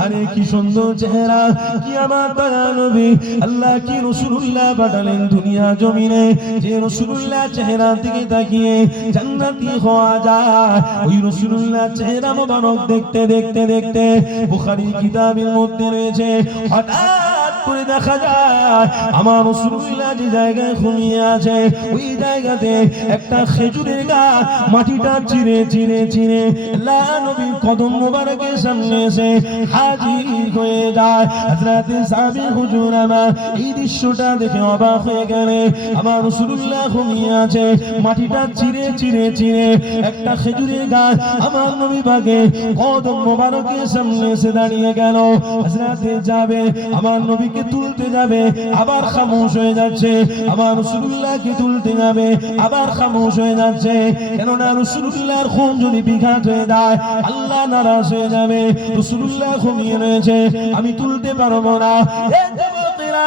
আরে কি সুন্দর চেহারা, কি আমার দয়া নবী, আল্লাহ কি রাসূলুল্লাহ পাঠালেন দুনিয়া জমিনে, যে রাসূলুল্লাহ চেহারা দিকে তাকিয়ে জান্নাতি হওয়া যায়। ওই রাসূলুল্লাহ চেহারা মোবারক দেখতে দেখতে দেখতে বুখারী কিতাবের মধ্যে রয়েছে, হঠাৎ করে দেখা যায় আমার রাসূলুল্লাহ যে জায়গায় ঘুমিয়ে আছে ওই জায়গাতে একটা খেজুরের গাছ মাটিটা চিরে চিরে চিরে আল্লাহ নবীর কদম মোবারকের সামনে এসে হাজির হয়ে যায়। হযরতে জাবের হুজুর আমার এই দৃশ্যটা দেখে অবাক হয়ে গেলেন। আমার রাসূলুল্লাহ ঘুমিয়ে আছে, মাটিটা চিরে চিরে চিরে একটা খেজুরের গাছ আমার নবী পাকের কদম মোবারকের সামনে এসে দাঁড়িয়ে গেল। হযরতে জাবের আমার নবীকে তুলতে যাবে, আবার খামোশ হয়ে যাচ্ছে, আমার রাসূলুল্লাহকে তুলতে যাবে, আবার খামোশ হয়ে যাচ্ছে। কেননা রাসূলুল্লাহর খুন যদি বিঘাত হয়ে যায় আল্লাহ নারাজ হয়ে যাবে। রাসূলুল্লাহ ঘুমিয়ে রয়েছে, আমি তুলতে পারবো না। এ যুবকেরা,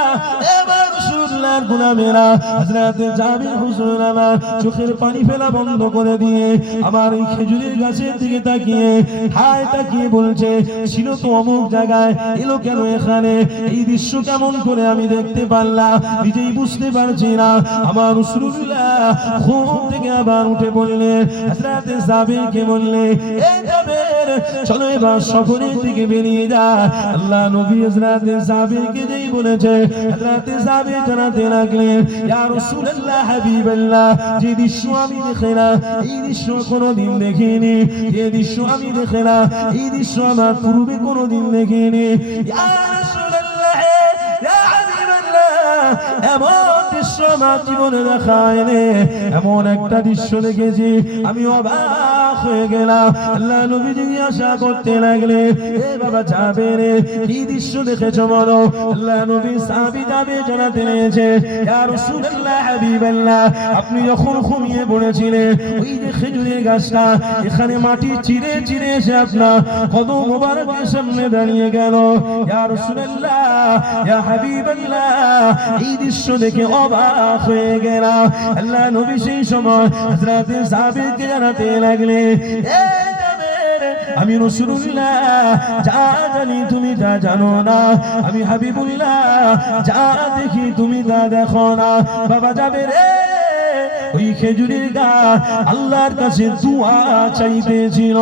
এবার রাসূলুল্লাহর গোলামেরা হযরতে জাবের হুজুর আমার চোখের পানি ফেলা বন্ধ করে দিয়ে আমার এই খেজুরের গাছের দিকে তাকিয়ে হায় তাকিয়ে বলছে, ছিল তো অমুক জায়গায়, এলো কেন এখানে? এই দৃশ্য কেমন করে আমি দেখতে পারলাম নিজেই বুঝতে পারছি না। আমার রাসূলুল্লাহ ঘুম থেকে আবার উঠে বললেন, হযরতে জাবেরকে বললেন, এ জাবের চলো এবার সফরের দিকে বেরিয়ে যা। আল্লাহ নবী হযরতে জাবেরকে যেই বলেছে হযরতে জাবের জানাতে লাগলেন, ইয়া রাসূলুল্লাহ হাবিবাল্লাহ, যে দৃশ্য আমি দেখলাম এই দৃশ্য কোনোদিন দেখিনি, যে দৃশ্য আমি দেখলাম এই দৃশ্য আমার পূর্বে কোনোদিন দেখিনি। ইয়া রাসূলুল্লাহ, ইয়া হাবিবাল্লাহ, এমন দৃশ্য আমার জীবনে দেখা হয়নি, এমন একটা দৃশ্য দেখেছি আমি অবাক হয়ে গেলাম। আল্লাহ নবী জিজ্ঞাসা করতে লাগলে, এ বাবা জাবের কি দৃশ্য দেখেছো বলো? আল্লাহ নবী সাহাবী জাবের জানাতে লেগেছে, ইয়া রাসূলুল্লাহ হাবিবাল্লাহ, আপনি যখন ঘুমিয়ে পড়েছিলেন ওই যে খেজুরের গাছটা এখানে মাটি চিরে চিরে এসে আপনার কদম মোবারকের সামনে দাঁড়িয়ে গেল। ইয়া রাসূলুল্লাহ, ইয়া হাবিবাল্লাহ, এই দৃশ্য দেখে অবাক হয়ে গেলাম। আল্লাহ নবী সেই সময় হযরত জাবেরকে জানাতে লাগলে, এই জাবের, আমি রাসূলুল্লাহ যা জানি তুমি তা জানো না, আমি হাবিবুল্লাহ যা দেখি তুমি তা দেখো না। বাবা জাবের ওই খেজুরের গাছ আল্লাহর কাছে দুআ চাইতেছিল,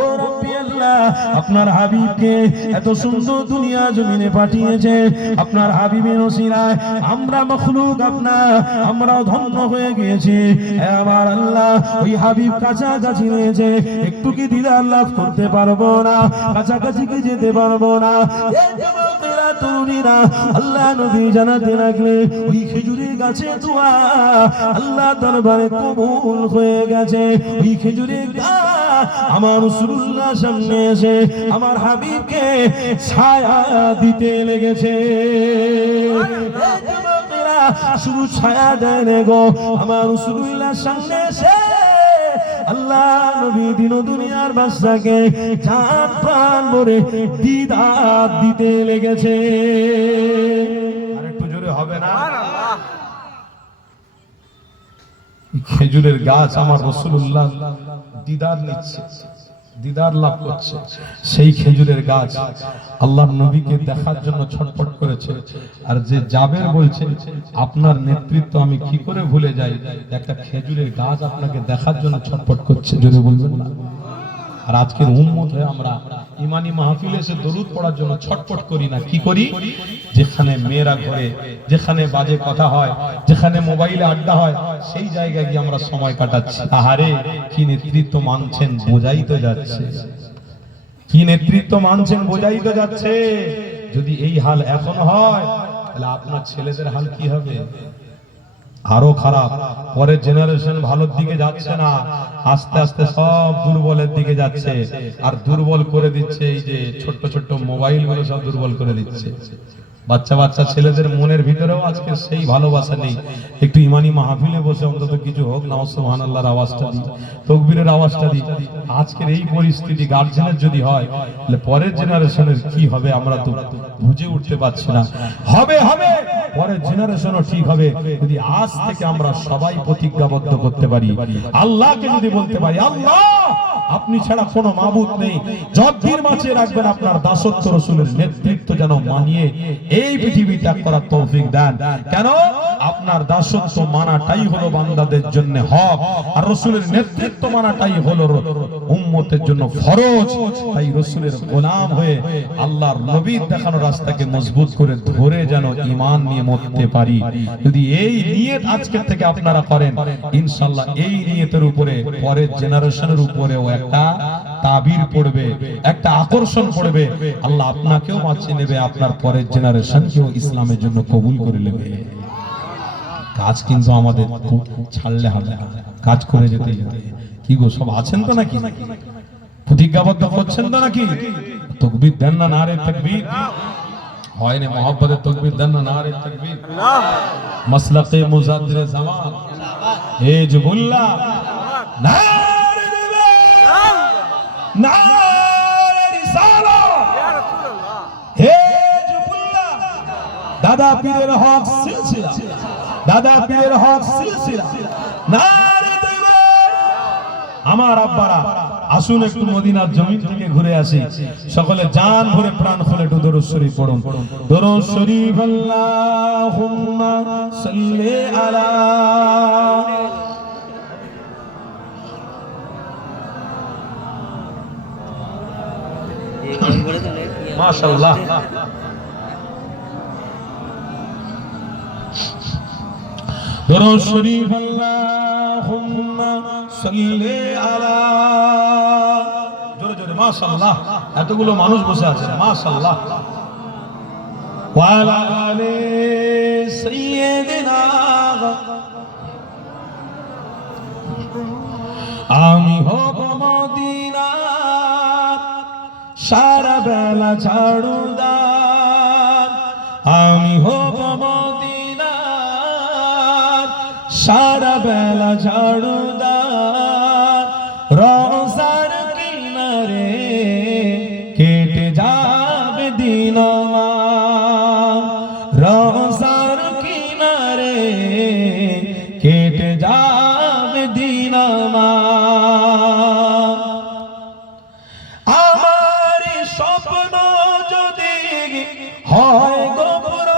ও রব্বি আল্লাহ, আপনার হাবিবকে এত সুন্দর দুনিয়া জমিনে পাঠিয়েছে, আপনার হাবিবের ওসিলায় আমরা মখলুক আমরাও ধন্য হয়ে গিয়েছি। হে আমার আল্লাহ, ওই হাবিব কাছাকাছি রয়েছে, একটু কি দিদার লাভ করতে পারবো না? কাছাকাছি কি যেতে পারবো না? তরুণীরা আল্লাহ নবী জানাতে লাগলে, ওই খেজুরের গাছে দোয়া আল্লাহ দরবারে কবুল হয়ে গেছে। ওই খেজুরের গাছ আমার রাসূলুল্লাহ সামনে এসে আমার হাবিবকে ছায়া দিতে লেগেছে। শুধু ছায়া দেয় না গো, আমার রাসূলুল্লাহ সামনে এসে আল্লাহ নবী দিন দুনিয়ার বাদশাকে জান প্রাণ ভরে দিদার দিতে লেগেছে। আর একটু জোরে হবে না? খেজুরের গাছ আমার রাসূলুল্লাহ দিদার নিচ্ছে, দিদার লাভ করছে। সেই খেজুরের গাছ আল্লাহর নবীকে দেখার জন্য ছটফট করেছে। আর যে জাবের বলছে, আপনার নেতৃত্ব আমি কি করে ভুলে যাই, একটা খেজুরের গাছ আপনাকে দেখার জন্য ছটফট করছে, যদি বলবেন না। আর আজকের উম্মত হয়ে আমরা ইমানি মাহফিলে এসে দরুদ পড়ার জন্য ছটফট করি না, কি করি? যেখানে মেয়েরা ঘরে, যেখানে বাজে কথা হয়, যেখানে মোবাইলে আড্ডা হয়, সেই জায়গায় গিয়ে আমরা সময় কাটাচ্ছি। আহারে, কি নেতৃত্ব মানছেন বোঝাই তো যাচ্ছে, কি নেতৃত্ব মানছেন বোঝাই তো যাচ্ছে। যদি এই হাল এখন হয়, তাহলে আপনার ছেলেদের হাল কি হবে? আরো খারাপ। পরের জেনারেশন ভালোর দিকে যাচ্ছে না, আস্তে আস্তে সব দুর্বলের দিকে যাচ্ছে। আর দুর্বল করে দিচ্ছে এই যে ছোট্ট ছোট্ট মোবাইল গুলো, সব দুর্বল করে দিচ্ছে। বাচ্চা বাচ্চা ছেলেদের মনের ভিতরেও আজকে সেই ভালোবাসা নেই। একটু ইমানি মাহফিলে বসে অন্তত কিছু হোক না, সুবহানাল্লাহর আওয়াজটা দিই, তাকবীরের আওয়াজটা দিই। আজকের এই পরিস্থিতি গার্জেনের যদি হয়, তাহলে পরের জেনারেশনের কি হবে আমরা তো বুঝে উঠতে পারছি না। হবে হবে, পরের জেনারেশনও ঠিক হবে যদি আজ থেকে আমরা সবাই প্রতিজ্ঞাবদ্ধ করতে পারি, আল্লাহকে যদি বলতে পারি, আল্লাহ আপনি ছাড়া কোনো মাবুদ নেই, যতদিন বাঁচিয়ে রাখবেন আপনার দাসত্ব, রাসূলের নেতৃত্ব যেন মানিয়ে এই পৃথিবী ত্যাগ করার তৌফিক দেন। কেন? আপনার দাসত্ব মানাটাই হলো বান্দাদের জন্য হক, আর রাসূলের নেতৃত্ব মানাটাই হলো উম্মতের জন্য ফরজ। তাই রাসূলের গোলাম হয়ে আল্লাহর নবীর দেখানো রাস্তাকে মজবুত করে ধরে যেন ঈমান নিয়ে মরতে পারি। যদি এই নিয়ত আজকে থেকে আপনারা করেন, ইনশাআল্লাহ এই নিয়তের উপরে পরের জেনারেশনের উপরেও একটা তাবির পড়বে, একটা আকর্ষণ পড়বে। আল্লাহ আপনাকেও বাঁচিয়ে নেবে, আপনার পরের জেনারেশনকেও ইসলামের জন্য কবুল করে নেবে। কাজ কিন্তু আমাদের ছাড়লে হবে না, কাজ করে যেতে হবে। কি গো, সব আছেন তো নাকি? প্রতিজ্ঞাবদ্ধ করছেন তো নাকি? তাকবীর দেন না, নারে তাকবীর। হয় না মোহাব্বতের তাকবীর দেন না, নারে তাকবীর। মাসলাকে মুজাদ্দিরে জামান এ জুবুল্লাহ, নারে রিসালাত, নারে রিসালাত, ইয়া রাসূলুল্লাহ। হে জুবুল্লাহ, দাদা পীরের হক সিলসিলা, দাদা পীরের হক সিলসিলা, নারে তাকবীর। আমার আব্বারা আসুন একটু মদিনার জমিন থেকে ঘুরে আসি, সকলে জান ভরে প্রাণ খুলে একটু দরুদ শরীফ পড়ুন। দরুদ শরীফ আল্লাহুম্মা সাল্লি আলা মাশাআল্লাহ। দরুদ শরীফ আল্লাহুম্মা সাল্লি আলা, জোরে জোরে মাশাআল্লাহ। এতগুলো মানুষ বসে আছে, মাশাআল্লাহ। ওয়া আলা আলি সাইয়্যিদিনা, আমি হব সারা বেলা ঝাড়ুদার আমি হব মদিনার সারা বেলা ঝাড়ুদার রোজার কিনারে কেটে যাবে দিন আমার রোজার কিনারে কেটে যাবে দিন আমার আমার স্বপ্ন যদি হয় গোপুর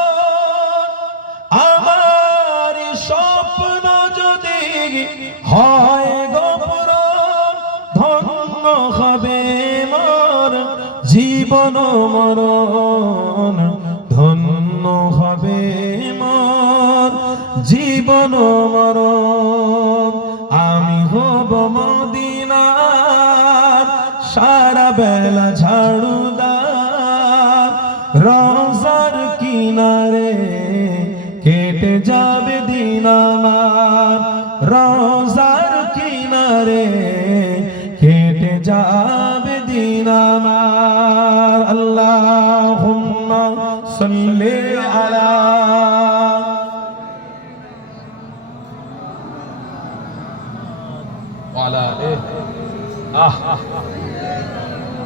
আমার স্বপ্ন যদি হয় গোপুর ধন্য হবে মোর জীবন মরণ ধন্য হবে মোর জীবন মরণ আমি হব মদিনার সারা বেলা ঝাড়ুদার রোজার কিনারে কেটে যাবে দিন আমার রোজার কিনারে কেটে যাবে দিন আমার আল্লাহুম্মা সাল্লি আলা ওয়ালা আলিহি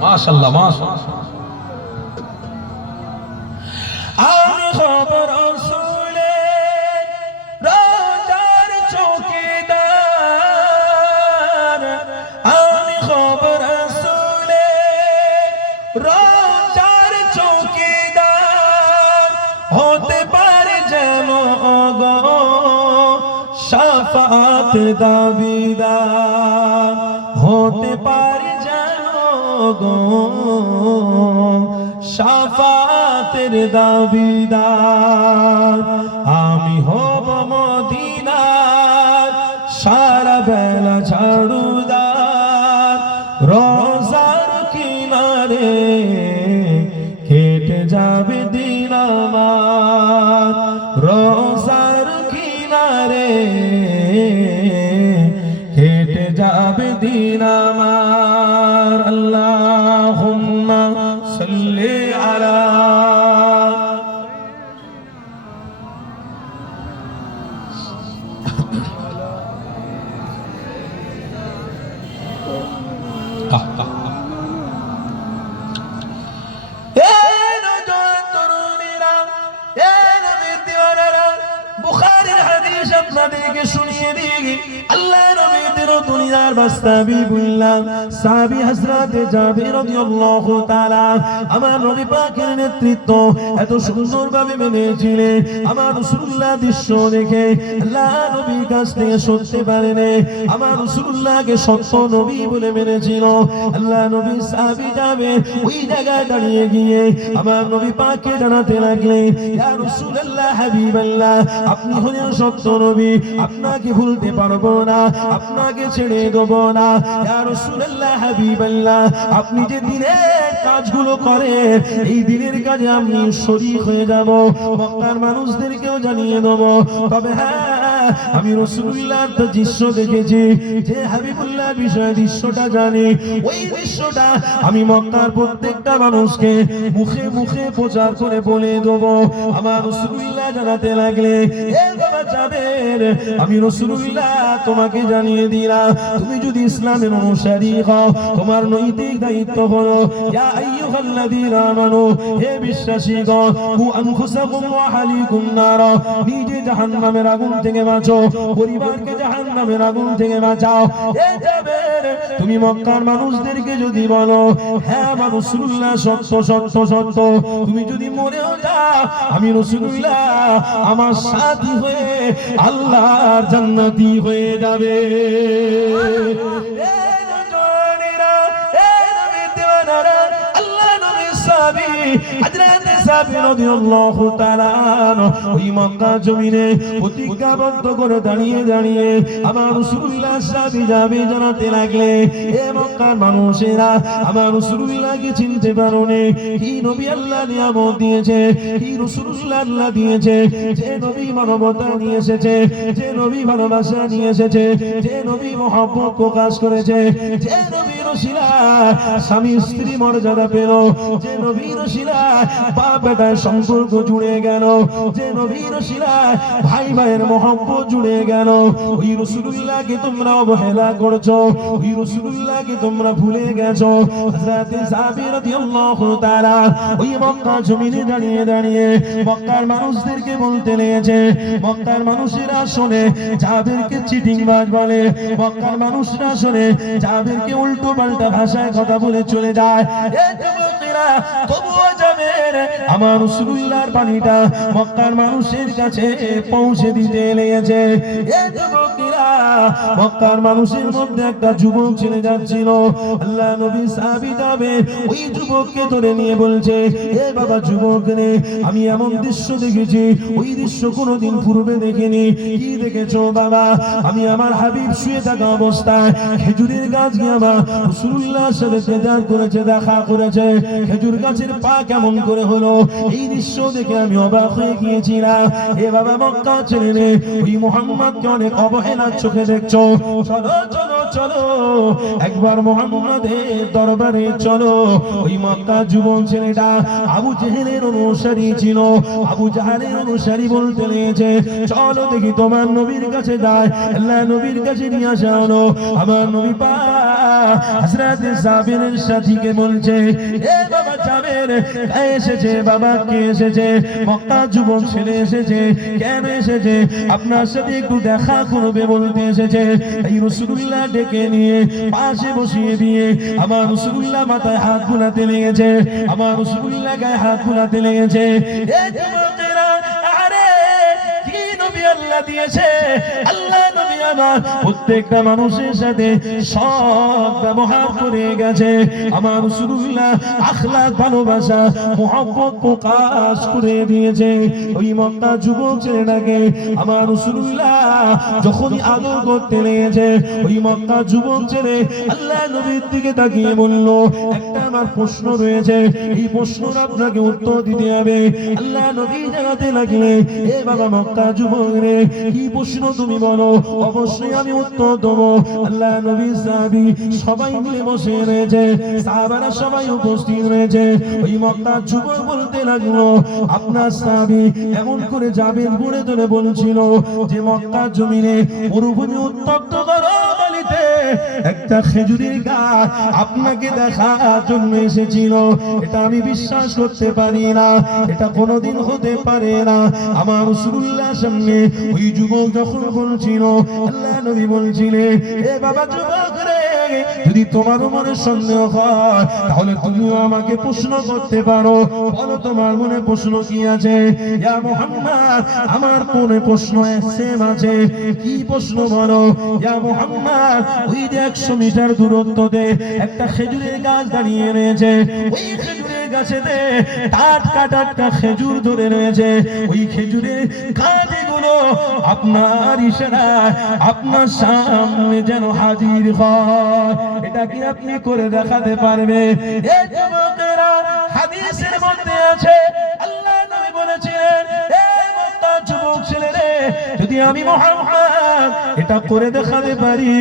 মাশাআল্লাহ মাশাআল্লাহ আমি খবর রাসূলের রোজার চৌকিদার আমি খবর রাসূলের রোজার চৌকিদার হতে পারে যেন গো শাফাত দাবিদার হতে পারে যেন গো শাফাতের দাবিদার আমি হব মদিনার সারা বেলা ঝাড়ুদার রোজার কিনারে কেটে যাবে দিন আমার রোজার কিনারে কেটে যাবে দিন আমার আল্লাহুম্মা সাল্লি আলা বুখারীর হাদিস আপনাদেরকে শুনিয়ে দিই আল্লাহ নবীর দুনিয়ার বাস্তবী বললাম সাহাবী হযরত জাবির রাদিয়াল্লাহু তাআলা আমার নবী পাকের নেতৃত্ব এত সুন্দরভাবে মেনেছিলেন আমার রাসূলুল্লাহ দৃশ্য দেখে আল্লাহ নবীর কাছ থেকে শুনতে পারেন আমার রাসূলুল্লাহকে সত্য নবী বলে মেনেছিল আল্লাহ নবী সাহাবী যাবে ওই জায়গায় দাঁড়িয়ে গিয়ে আমার নবী পাককে জানাতে লাগলেন ইয়া রাসূলুল্লাহ হাবিবাল্লাহ আপনি হলেন সত্য নবী আপনাকে ভুলতে পারবো না আপনাকে ছেড়ে দেব না ইয়া রাসূলুল্লাহ হাবিবাল্লাহ আপনি যে দিনের কাজগুলো করেন এই দিনের কাজে আমি শরীক হয়ে যাব মক্কার মানুষদেরকেও জানিয়ে দেব তবে হ্যাঁ আমি রাসূলুল্লাহর তো দৃশ্য দেখেছি যে হাবিবুল্লাহ বিষয় দৃশ্যটা জানি ওই দৃশ্যটা আমি মক্কার প্রত্যেকটা মানুষকে মুখে মুখে প্রচার করে বলে দেব আমার রাসূলুল্লাহ জানাতে লাগলে এ বাবা জাবের আমি রাসূলুল্লাহ তোমাকে জানিয়ে দিলাম তুমি যদি ইসলামের অনুসারী হও তোমার নৈতিক দায়িত্ব হলো ইয়া আইয়ুহাল্লাযীনা আমানু হে বিশ্বাসীগণ কু আনফুসাকুম ওয়া আহলিকুম নার নিজে জাহান্নামের আগুন থেকে বাঁচো পরিবারকে জাহান্নামের আগুন থেকে বাঁচাও এ জাবের তুমি মক্কার মানুষদেরকে যদি বলো হ্যাঁ আমার রাসূলুল্লাহ সত্য সত্য সত্য তুমি যদি মরেও যাও আমি রাসূলুল্লাহ আমার সাথী হয়ে আল্লাহর জান্নাতি হয়ে যাবে আল্লাহ নবী সাহাবী হযরত সাহাবী রাদিয়াল্লাহু তাআলা ওই মক্কা জমিনে প্রতিজ্ঞাবদ্ধ করে দাঁড়িয়ে দাঁড়িয়ে আমার রাসূলুল্লাহ সাহাবী যাবে জানাতে লাগলে, এ মক্কার মানুষেরা আমার রাসূলুল্লাহকে চিনতে পারোনি, কি নবী আল্লাহ নিয়ামত দিয়েছে, কি রাসূলুল্লাহ আল্লাহ দিয়েছে, যে নবী মানবতা নিয়ে এসেছে, যে নবী ভালোবাসা নিয়ে এসেছে, যে নবী মহব্বত প্রকাশ করেছে, যে নবীর ওসিলায় স্বামী স্ত্রী মর্যাদা পেল, যে নবীর ওসিলায় বাপ বেটার সম্পর্ক জুড়ে গেল, যে নবীর ওসিলায় ভাই ভাইয়ের মহব্বত জুড়ে গেল, ওই রাসূলুল্লাহকে তোমরা অবহেলা করছো, ওই রাসূলুল্লাহকে তোমরা ভুলে গেছো। হযরত জাবির রাদিয়াল্লাহু তাআলা ওই মক্কা জমিনে দাঁড়িয়ে দাঁড়িয়ে মক্কার মানুষদেরকে বলতে লেগেছে, মক্কার মানুষেরা শুনে জাবিরকে চিটিংবাজ বলে, মক্কার মানুষরা শুনে জাবিরকে উল্টো পাল্টা ভাষায় কথা বলে চলে যায়। এই যুবকেরা তবুও জাবির আমার রাসূলুল্লাহর বাণীটা মক্কার মানুষের কাছে পৌঁছে দিতে লেগেছে। এই যুবকেরা মক্কার মানুষের মধ্যে একটা যুবক ছেলে যাচ্ছিল, আল্লাহ নবী সাহাবী জাবির ওই যুবককে ধরে নিয়ে বলছে, এ বাবা যুবক রে, আমি এমন দৃশ্য দেখেছি ওই দৃশ্য কোনোদিন পূর্বে দেখিনি। কি দেখেছো বাবা? আমি আমার হাবিব শুয়ে থাকা অবস্থায় খেজুরের গাছ গিয়ে আমার রাসূলুল্লাহর সাথে দেদার করেছে, দেখা করেছে, খেজুর গাছের পা কেমন করে হলো, এই দৃশ্য দেখে আমি অবাক হয়ে গিয়েছিলাম। এ বাবা মক্কা ছেড়ে ওই মুহাম্মদকে অনেক অবহেলার চোখে দেখছো, চলো চলো চলো একবার মুহাম্মদের দরবারে চলো। ওই মক্কা যুবক ছেলেটা আবু জেহেলের অনুসারী ছিল, আবু জাহেলের অনুসারী বলতে লেগেছে, চলো দেখি তোমার নবীর কাছে যায়, আল্লাহ নবীর কাছে নিয়ে আসা হলো। আমার নবী পাক হযরত জাবিরের সাথীকে বলছে, এ বাবা জাবির কে এসেছে, বাবা কে এসেছে? মক্কা যুবক ছেলে এসেছে। কেন এসেছে? আপনার সাথে একটু দেখা করবে বলতে এসেছে। এই রাসূলুল্লাহ ডেকে নিয়ে পাশে বসিয়ে দিয়ে আমার রাসূলুল্লাহ মাথায় হাত বুলাতে লেগেছে, আমার রাসূলুল্লাহ গায়ে হাত বুলাতে লেগেছে। এ যুবকেরা, আরে কি নবী আল্লাহ দিয়েছে, আল্লাহ নবী আমার প্রত্যেকটা মানুষের সাথে সব ব্যবহার করে গেছে। আমার রাসূলুল্লাহ আখলাক ভালোবাসা মহব্বত প্রকাশ করে দিয়েছে। ওই মক্কা যুবক ছেলেটাকে আমার রাসূলুল্লাহ যখনই আদর করতে লেগেছে, ওই মক্কা যুবক ছেলে আল্লাহ নবীর দিকে তাকিয়ে বলল, একটা আমার প্রশ্ন রয়েছে, এই প্রশ্নের আপনাকে উত্তর দিতে হবে। আল্লাহ নবী জানাতে লাগলে, এ বাবা মক্কা যুবক রে, কি প্রশ্ন তুমি বলো, অবশ্যই আমি উত্তর দেবো। আল্লাহ নবী সাহাবী সবাই মিলে বসে রয়েছে, সাহাবারা সবাই উপস্থিত রয়েছে। ওই মক্কা যুবক বলতে লাগলো, আপনার সাহাবী এমন করে জাবির ঘুরে ধরে বলছিল যে মক্কা জমিনে মরুভূমি উত্তপ্ত করো বলিতে একটা খেজুরের গাছ আপনাকে দেখার জন্য এসেছিল। এটা আমি বিশ্বাস করতে পারি না, এটা কোনোদিন হতে পারে না। আমার রাসূলুল্লাহ সামনে ওই যুবক যখন বলছিল, আল্লাহ নবী বলছিলেন, এ বাবা যুবক রে, যদি তোমার মনে সন্দেহ হয় তাহলে তুমিও আমাকে প্রশ্ন করতে পারো, বলো তোমার মনে প্রশ্ন কি আছে? ইয়া মুহাম্মদ, আমার মনে প্রশ্ন সেম আছে। কি প্রশ্ন বলো? ইয়া মুহাম্মদ, ওই যে 100 মিটার দূরত্বতে একটা খেজুরের গাছ দাঁড়িয়ে রয়েছে, ওই খেজুরের গাছেতে টাটকা টাটকা খেজুর ধরে রয়েছে, ওই খেজুরের কাঁদিগুলো আপনার ইশারায় আপনার সামনে যেন হাজির হয়। এটা কি আপনি করে দেখাতে পারবে? এই যুবকেরা, হাদিসের মধ্যে আছে আল্লাহ নবী বলেছিলেন, এ মক্কা যুবক ছেলে রে, যদি আমি মুহাম্মদ এটা করে দেখাতে পারি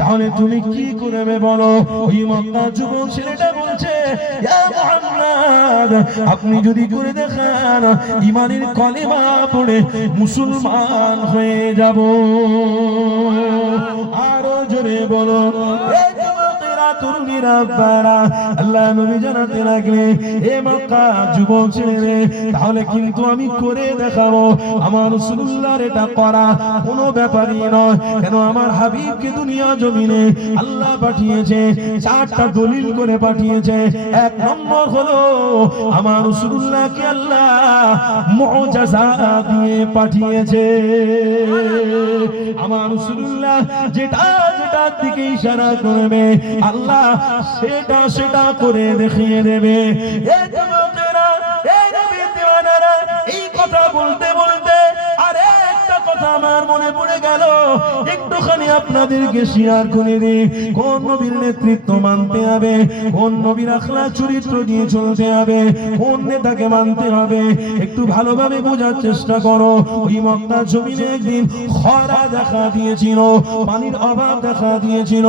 তাহলে তুমি কি করবে বলো? ওই মক্কা যুবক ছেলেটা বলছে, ইয়া মুহাম্মদ, আপনি যদি করে দেখান ঈমানের কলেমা পড়ে মুসলমান হয়ে যাব। আরো জোরে বলো। তরুণীরা বারা আল্লাহ নবী জানাতে লাগলে, এ মক্কা যুবক ছেলে, তাহলে কিন্তু আমি করে দেখাবো। আমার রাসূলুল্লাহর এটা করা কোনো ব্যাপারই নয়। কেন আমার হাবিবকে দুনিয়া জমিনে আল্লাহ পাঠিয়েছে, 4টা দলিল করে পাঠিয়েছে। 1 নম্বর হলো আমার রাসূলুল্লাহকে আল্লাহ মুআজিজা দিয়ে পাঠিয়েছে। আমার রাসূলুল্লাহ যেটা যেটার দিকে ইশারা করবে আল্লাহ সেটা সেটা করে দেখিয়ে দেবে। এই যুবকেরা, এই নবীর একটুখানি আপনাদেরকে শেয়ার করে দিই, কোন নবীর নেতৃত্ব মানতে হবে, কোন নবীর আখলাক চরিত্র দিয়ে চলতে হবে, কোন নেতাকে মানতে হবে। একটু ভালোভাবে বোঝার চেষ্টা করো। ওই মক্কার জমিনে একদিন খরা দেখা দিয়েছিল, পানির অভাব দেখা দিয়েছিল।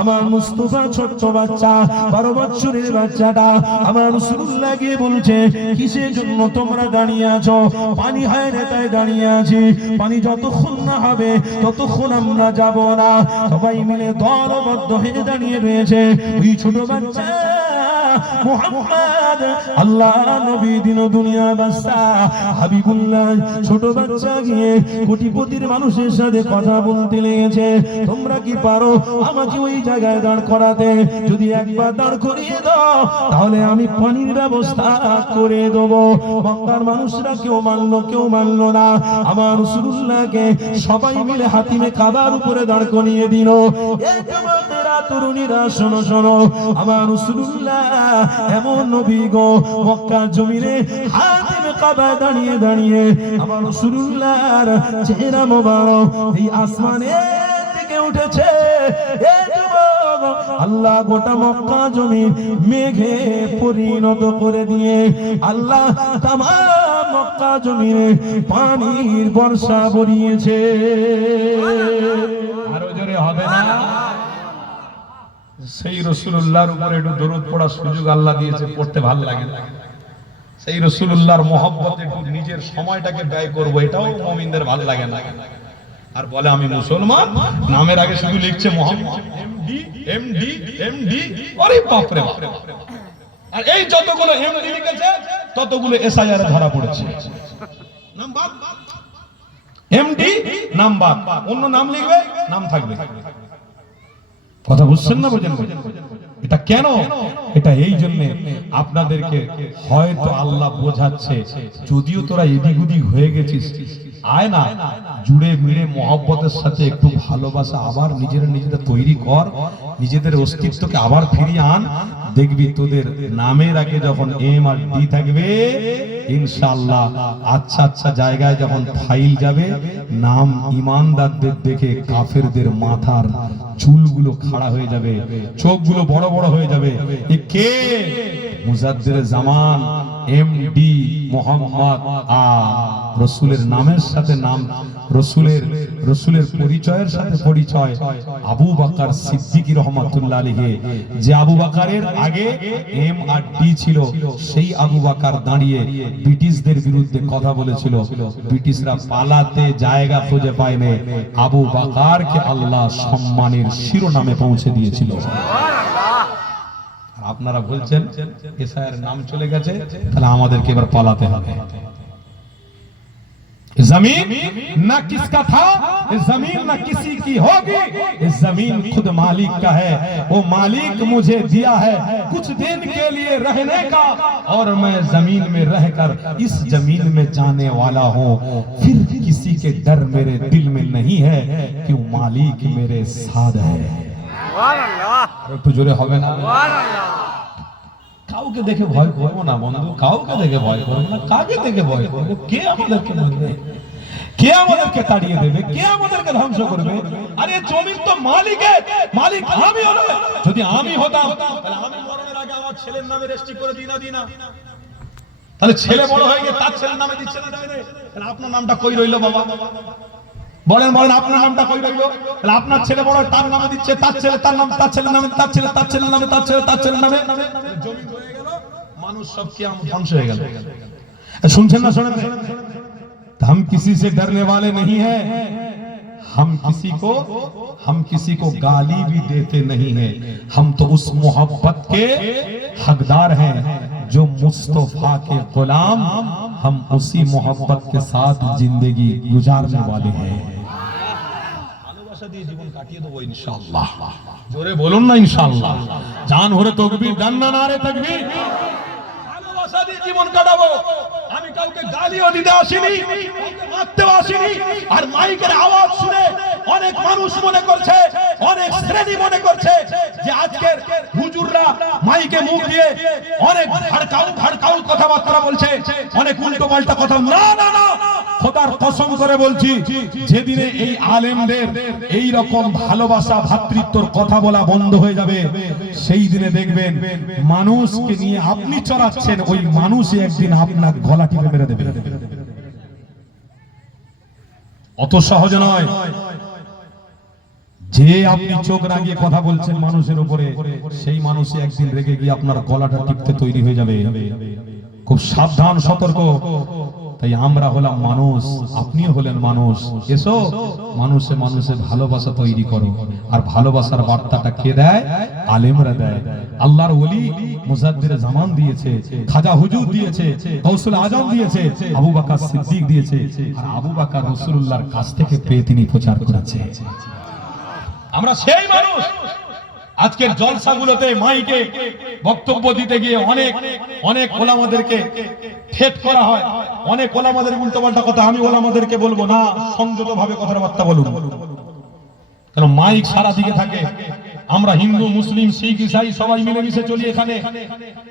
আমার মুস্তাফা ছোট্ট বাচ্চা, 12 বছরের বাচ্চাটা আমার রাসূলুল্লাহ গিয়ে বলছে, কিসের জন্য তোমরা দাঁড়িয়ে আছো? পানি হয় না তাই দাঁড়িয়ে আছি, পানি যতক্ষণ না হবে ততক্ষণ আমরা যাব না। সবাই মিলে দলবদ্ধ হয়ে দাঁড়িয়ে রয়েছে। ওই ছোট বাচ্চা মুহাম্মদ আল্লাহ নবী দিন দুনিয়া বাদশা হাবিবুল্লাহ ছোট বাচ্চা গিয়ে কোটিপতির মানুষের সাথে কথা বলতে লেগেছে। তোমরা কি পারো আমাকে ওই জায়গায় দাঁড় করাতে? যদি একবার দাঁড় করিয়ে দাও তাহলে আমি পানির ব্যবস্থা করে দেব। মক্কার মানুষরা কেউ মানলো কেউ মানলো না। আমার রাসূলুল্লাহকে সবাই মিলে হাতিমে কাবার উপরে দাঁড় করিয়ে দিল। এই যুবকেরা তরুণীরা শোনো শোনো, আমার রাসূলুল্লাহ এমন নবী গো, মক্কার জমিনে হাতিমে কাবায় দাঁড়িয়ে দাঁড়িয়ে আমার রাসূলুল্লাহর চেহারা মোবারক এই আসমানে থেকে উঠেছে। এই যুবক আল্লাহ গোটা মক্কা জমিন মেঘে পরিণত করে দিয়ে আল্লাহ তামাম মক্কা জমিনে পানির বর্ষা বরিয়েছে। আরো জোরে হবে না? সেই রাসূলুল্লাহর উপরে একটু দরুদ পড়ার সুযোগ আল্লাহ দিয়েছে, পড়তে ভালো লাগে না? সেই রাসূলুল্লাহর মহব্বতে একটু নিজের সময়টাকে ব্যয় করব, এটাও মুমিনদের ভালো লাগে না। আর বলে আমি মুসলমান, নামের আগে শুধু লিখছে মোহাম্মদ, এমডি এমডি এমডি। আরে বাপ রে বাপ! আর এই যতগুলো এমডি লিখেছে ততগুলো এসআইআর এ ধরা পড়েছে। নাম বাদ, এমডি নাম বাদ, অন্য নাম লিখবে, নাম থাকবে। কথা বুঝছেন না? বোঝেন? এটা কেন? এটা এই জন্য আপনাদেরকে হয়তো আল্লাহ বোঝাচ্ছে, যদিও তোরা এদিক ওদিক হয়ে গেছিস, আয় না জুড়ে মিড়ে মহব্বতের সাথে একটু ভালোবাসা আবার নিজেদের তৈরি কর, নিজেদের অস্তিত্বকে আবার ফিরিয়ে আন। দেখবি তোদের নামের আগে যখন এম আর ডি থাকবে, ইনশাআল্লাহ আচ্ছা আচ্ছা জায়গায় যখন ফাইল যাবে, নাম ইমানদারদের দেখে কাফেরদের মাথার চুলগুলো খাড়া হয়ে যাবে, চোখগুলো বড় বড় হয়ে যাবে। এ কে? মুজাদ্দির জামান এমডি মোহাম্মদ রাসূলের নামের সাথে নাম, রাসূলের পরিচয়ের সাথে পরিচয়। আবু বকর সিদ্দিকী রাহমাতুল্লাহ আলাইহি, যে আবু বকরের আগে এম আর ডি ছিল, সেই আবু বকর দাঁড়িয়ে ব্রিটিশদের বিরুদ্ধে কথা বলেছিল। ব্রিটিশরা পালাতে জায়গা খুঁজে পায়নি, আবু বকরকে আল্লাহ সম্মানের শিরোনামে পৌঁছে দিয়েছিল। আপনারা বলছেন এসআইআর নাম চলে গেছে, তাহলে আমাদেরকে এবার পালাতে হবে। जमीन न किसका था, जमीन न किसी की होगी, जमीन खुद मालिक का है, वो मालिक मुझे दिया है कुछ दिन के लिए रहने का, और मैं जमीन में रहकर इस जमीन में जाने वाला हूँ। फिर किसी के डर मेरे दिल में नहीं है, क्यों मालिक मेरे साथ है। একটু জোরে হবে না? কাউকে দেখে ভয় করবো না বন্ধু, কাউকে দেখে ভয় করবো না। কাকে দেখে ভয় করবো? কে আমাদেরকে মারবে? কে আমাদেরকে তাড়িয়ে দেবে? কে আমাদেরকে ধ্বংস করবে? আরে জমির তো মালিক আমি হলো। যদি আমি হতাম তাহলে আমি মরণের আগে আমার ছেলের নামে রেজিস্ট্রি করে দিই না? তাহলে ছেলে বড় হয়ে গিয়ে তার ছেলের নামে দিচ্ছে না, তাহলে আপনার নামটা কই রইলো বাবা? বলেন আপনার নামটা কই রইলো? তাহলে আপনার ছেলে বড়, তার নামে দিচ্ছে, তার ছেলে তার নাম, তার ছেলের নামে, তার ছেলে তার ছেলের নামে, তার ছেলে তার ছেলের নামে, জমি হয়ে গেল, মানুষ সব কি ধ্বংস হয়ে গেল। শুনছেন না? শোনেন, हम किसी से डरने वाले नहीं हैं, हम किसी को गाली भी देते नहीं हैं, हम तो उस मोहब्बत के हकदार हैं जो मुस्तफा के गुलाम, हम उसी मोहब्बत के साथ जिंदगी गुजारने वाले हैं। ভালোবাসা দিয়ে জীবন কাটিয়ে দেব ইনশাআল্লাহ। জোরে বলুন না ইনশাআল্লাহ। জান ভরে তাকবীর, জান্নাত নারে তাকবীর। ভালোবাসা দিয়ে জীবন কাটাবো। আমি কাউকে গালিও দিতে আসিনি, কাউকে মারতেও আসিনি। আর মাইকের আওয়াজ শুনে অনেক মানুষ মনে করছে, অনেক শ্রেণী মনে করছে যে আজকের হুজুররা মাইকে মুখ দিয়ে অনেক ভাড়কাউ কথাবার্তা বলছে, অনেক উল্টো পাল্টা কথা। না না না, খোদার কসম করে বলছি, যেদিনে এই আলেমদের এই রকম ভালোবাসা ভ্রাতৃত্বর কথা বলা বন্ধ হয়ে যাবে, সেই দিনে দেখবেন মানুষকে নিয়ে আপনি চড়াচ্ছেন, ওই মানুষই একদিন আপনার গলা টিপে মেরে দেবে। অত সহজ নয় যে আপনি চোখ রাঙিয়ে কথা বলছেন মানুষের উপরে, সেই মানুষই একদিন রেগে গিয়ে আপনার গলাটা টিপতে তৈরি হয়ে যাবে। খুব সাবধান, সতর্ক। তাই আমরা হলাম মানুষ, আপনিও হলেন মানুষ। এসো মানুষে মানুষে ভালোবাসা তৈরি করো। আর ভালোবাসার বার্তাটা কে দেয়? আলেমরা দেয়। আল্লাহর ওলি মুজাদ্দির জামান দিয়েছে, খাজা হুজুর দিয়েছে, গৌসুল আজম দিয়েছে, আবু বকর সিদ্দিক দিয়েছে। আর আবু বকর রাসূলুল্লাহর কাছ থেকে পেয়ে তিনি প্রচার করেছে। আমরা সেই মানুষ। আজকের জলসাগুলোতে মাইকে বক্তব্য দিতে গিয়ে অনেক ওলামাদেরকে ঠেট করা হয়, অনেক ওলামাদের উল্টোপাল্টা কথা। আমি ওলামাদেরকে বলবো না, সংযতভাবে কথাবার্তা বলুন। কেন মাইক সারা দিকে থাকে। আমরা হিন্দু, মুসলিম, শিখ, ইসাই সবাই মিলেমিশে চলি এখানে।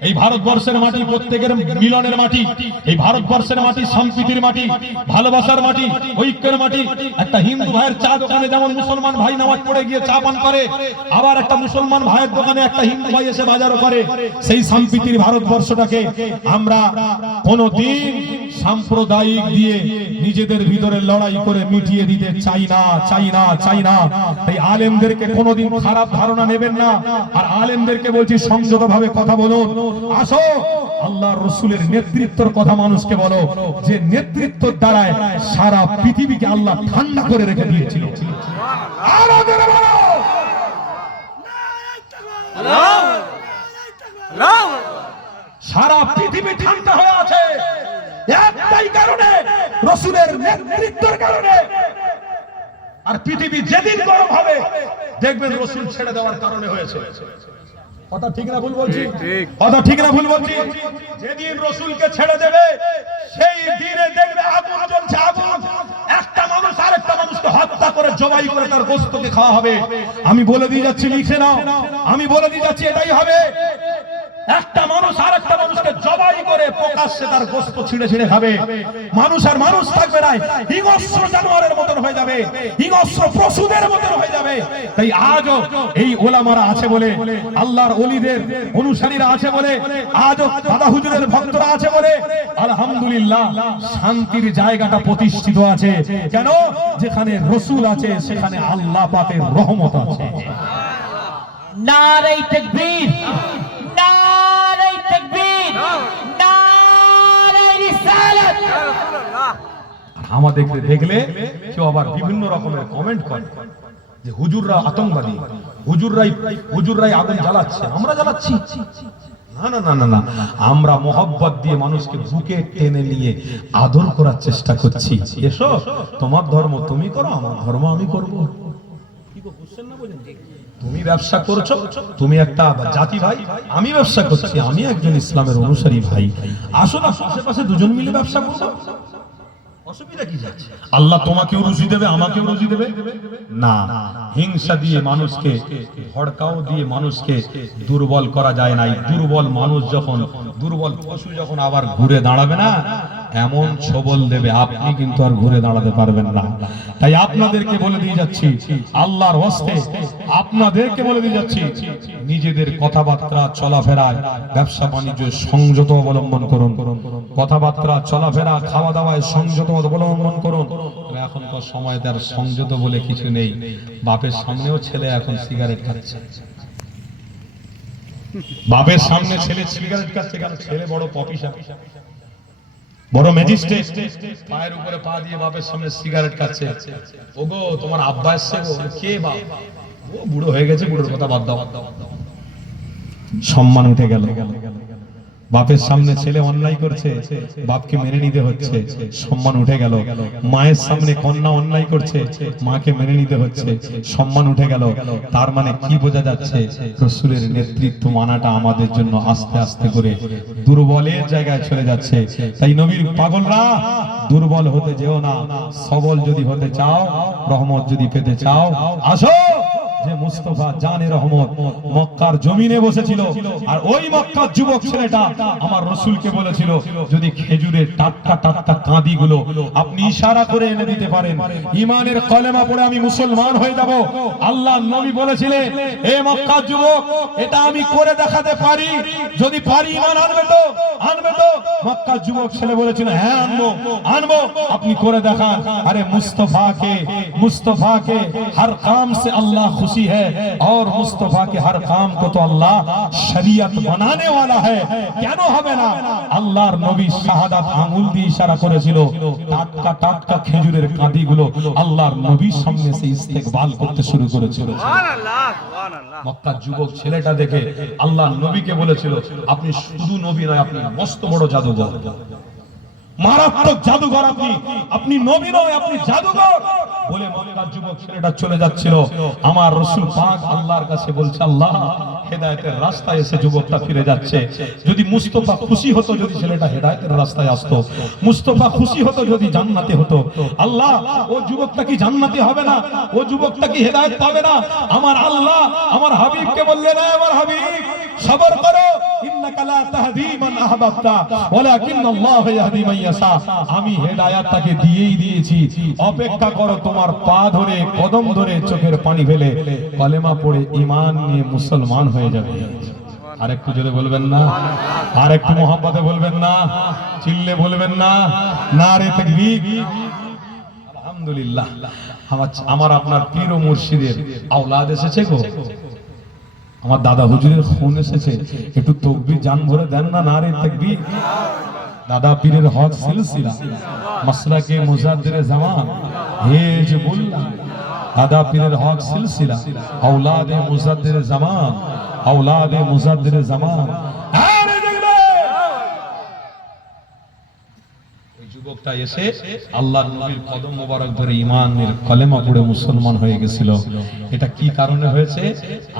এই ভারতবর্ষের মাটি প্রত্যেকের মিলনের মাটি। এই ভারতবর্ষের মাটি সম্প্রীতির মাটি, ভালোবাসার মাটি, ঐক্যের মাটি। একটা হিন্দু ভাইয়ের চা দোকানে যেমন মুসলমান ভাই নামাজ পড়ে গিয়ে চা পান করে, আবার একটা মুসলমান ভাইয়ের দোকানে একটা হিন্দু ভাই এসে বাজারও করে। সেই সম্প্রীতির ভারতবর্ষটাকে আমরা কোনোদিন সাম্প্রদায়িক দিয়ে নিজেদের ভিতরে লড়াই করে মিটিয়ে দিতে চাই না, চাই না, চাই না। তাই আলেমদেরকে কোনোদিন খারাপ ধারণা নেবেন না। আর আলেমদেরকে বলছি সংযতভাবে কথা বলুন। আসো আল্লাহর রাসূলের নেতৃত্বের কথা মানুষকে বলো, যে নেতৃত্বের দ্বারায় সারা পৃথিবীকে আল্লাহ ঠান্ডা করে রেখে দিয়েছিল। আরো জোরে বলো আল্লাহু সারা পৃথিবী ঠান্ডা হয়ে আছে একটাই কারণে, রাসূলের নেতৃত্বের কারণে। আর পৃথিবী যেদিন গরম হবে দেখবেন রাসূল ছেড়ে দেওয়ার কারণে হয়েছে। কথা ঠিক না ভুল বলছি? কথা ঠিক না ভুল বলছি? যেদিন রাসূলকে ছেড়ে দেবে সেই দিনে দেখবে আগুন জ্বলছে, আগুন। একটা মানুষ আরেকটা মানুষকে হত্যা করে জবাই করে তার গোশতকে খাওয়া হবে। আমি বলে দিয়ে যাচ্ছি, লিখে নাও, আমি বলে দিয়ে যাচ্ছি এটাই হবে। একটা মানুষ আরেকটা মানুষকে জবাই করে প্রকাশ্যে তার গোশত ছিঁড়ে ছিঁড়ে খাবে। মানুষ আর মানুষ থাকবে না, হিংস্র জানোয়ারের মতন হয়ে যাবে, হিংস্র পশুদের মতন হয়ে যাবে। তাই আজও এই ওলামারা আছে বলে, আল্লাহর ওলিদের অনুসারীরা আছে বলে, আজও দাদা হুজুরের ভক্তরা আছে বলে আলহামদুলিল্লাহ শান্তির জায়গাটা প্রতিষ্ঠিত আছে। কেন? যেখানে রাসূল আছে সেখানে আল্লাহ পাকের রহমত আছে। নারে তাকবীর, নারে তাকবীর, নারে রিসালাত। আমাদেরকে দেখলে কেউ আবার বিভিন্ন রকমের কমেন্ট করে যে হুজুররা আতঙ্কবাদী, হুজুররাই আগুন জ্বালাচ্ছে, আমরা জ্বালাচ্ছি। না না না না না, আমরা মোহব্বত দিয়ে মানুষকে বুকে টেনে নিয়ে আদর করার চেষ্টা করছি। এসো তোমার ধর্ম তুমি করো, আমার ধর্ম আমি করব। তুমি ব্যবসা করছো, তুমি একটা জাতি ভাই, আমি ব্যবসা করছি, আমি একজন ইসলামের অনুসারী ভাই। আসো না আশেপাশে দুজন মিলে ব্যবসা করবো, অসুবিধা কি যাচ্ছে? আল্লাহ তোমাকেও রুজি দেবে, আমাকেও রুজি দেবে না। হিংসা দিয়ে মানুষকে, ভড়কাও দিয়ে মানুষকে দুর্বল করা যায় না। দুর্বল মানুষ যখন, দুর্বল পশু যখন আবার ঘুরে দাঁড়াবে না, এমন ছবল দেবে আপনি কিন্তু আর ঘুরে দাঁড়াতে পারবেন না। তাই আপনাদেরকে বলে দিয়ে যাচ্ছি, আল্লাহর হস্তে আপনাদেরকে বলে দিয়ে যাচ্ছি, নিজেদের কথাবার্তা চলাফেরায়, ব্যবসা বাণিজ্যে সংযত অবলম্বন করুন। কথাবার্তা চলাফেরা, খাওয়া দাওয়ায় সংযত অবলম্বন করুন। এখনকার সময় তার সংযত বলে কিছু নেই। বাপের সামনেও ছেলে এখন সিগারেট খাচ্ছে, বাপের সামনে ছেলে সিগারেট খাচ্ছে। কেন? ছেলে বড় পপিসা, বড় ম্যাজিস্ট্রেট, পায়ের উপরে পা দিয়ে বাপের সামনে সিগারেট খাচ্ছে। ওগো তোমার আব্বা এসছে গো। কে বাপ? ও বুড়ো হয়ে গেছে, বুড়োর কথা বাদ দাও। সম্মান উঠে গেল। বাপের সামনে ছেলে অন্যায় করছে, বাপকে মেনে নিতে হচ্ছে, সম্মান উঠে গেল। মায়ের সামনে কন্যা অন্যায় করছে, মাকে মেনে নিতে হচ্ছে, সম্মান উঠে গেল। তার মানে কি বোঝা যাচ্ছে? রাসূলের নেতৃত্ব মানাটা আমাদের জন্য আস্তে আস্তে করে দুর্বলের জায়গায় চলে যাচ্ছে। তাই নবীর পাগলরা দুর্বল হতে যেও না, সবল যদি হতে চাও, রহমত যদি পেতে চাও, আসো যে মুস্তাফা জানে রহমত মক্কার জমিনে বসেছিল, আর ওই মক্কার যুবক ছেলেটা আমার রাসূলকে বলেছিল যদি খেজুরের টাটকা টাটকা কাঁদিগুলো আপনি ইশারা করে এনে দিতে পারেন, ঈমানের কলেমা পড়ে আমি মুসলমান হয়ে যাব। আল্লাহ নবী বলেছিলেন এ মক্কার যুবক, এটা আমি করে দেখাতে পারি, যদি পারি ঈমান আনবে তো, আনবে তো? মক্কার যুবক ছেলে বলেছিল হ্যাঁ আনবো, আনবো। আপনি করে দেখান। আরে मुस्तफा के हर काम से अल्लाह खुशी है और मुस्तफा के हर काम को तो अल्लाह शरीयत बनाने वाला है। কেন হবে না? আল্লাহর নবী শাহাদাত আঙ্গুল দিয়ে ইশারা করেছিল, টাটকা টাটকা খেজুরের কাঁদিগুলো আল্লাহর নবীর সামনে সে ইস্তেকবাল করতে শুরু করেছিল। সুবহানাল্লাহ, সুবহানাল্লাহ। মক্কার যুবক ছেলেটা দেখে আল্লাহ নবীকে বলেছিল আপনি শুধু নবী নয়, আপনি মস্ত বড় জাদুঘর, মারাত্মক জাদুঘর, আপনি নবী নয়, আপনি জাদুঘর বলে মক্কার যুবক ছেলেটা চলে যাচ্ছিল। আমার রাসূল পাক আল্লাহর কাছে বলছে আল্লাহ হেদায়েতের রাস্তায় এসে যুবকটা ফিরে যাচ্ছে, যদি মুস্তাফা খুশি হতো, যদি ছেলেটা হেদায়েতের রাস্তায় আসতো, মুস্তাফা খুশি হতো, যদি জান্নাতে হতো, আল্লাহ ও যুবকটা কি জান্নাতে হবে না? ও যুবকটা কি হেদায়েত পাবে না? আমার আল্লাহ আমার হাবিবকে বললেন আমার হাবিব সবর করো, ইন্নাকা লা তাহদি মান আহবাবতা ওয়ালাকিন্নাল্লাহ ইয়াহদি মান ইয়াশা। আমি হেদায়েতটাকে দিয়েই দিয়েছি, অপেক্ষা করো, তোমার পা ধরে কদম ধরে চোখের পানি ফেলে কলেমা পড়ে ঈমান নিয়ে মুসলমান হয়ে যাবে। আর একটু জোরে বলবেন না? আর একটু মোহাব্বতে বলবেন না? চিল্লে বলবেন না? নারে তাকবীর। আলহামদুলিল্লাহ, আমার আপনার পীর ও মুর্শিদের আওলাদ এসেছে গো, আমার দাদা হুজুরের খুন এসেছে, একটু তাকবীর জান ভরে দেন না? নারে তাকবীর। দাদা পীরের হক সিলসিলা মাসলাকে মুজাদ্দিরে জামান হিজবুল্লাহ, দাদা পীরের হক সিলসিলা আওলাদে মুজাদ্দিরে জামান, আওলাদে মুজাদ্দিরে জামান। যুবকটা এসে আল্লাহর নবীর কদম মোবারক ধরে ঈমানের কলেমা পড়ে মুসলমান হয়ে গেছিল। এটা কি কারণে হয়েছে?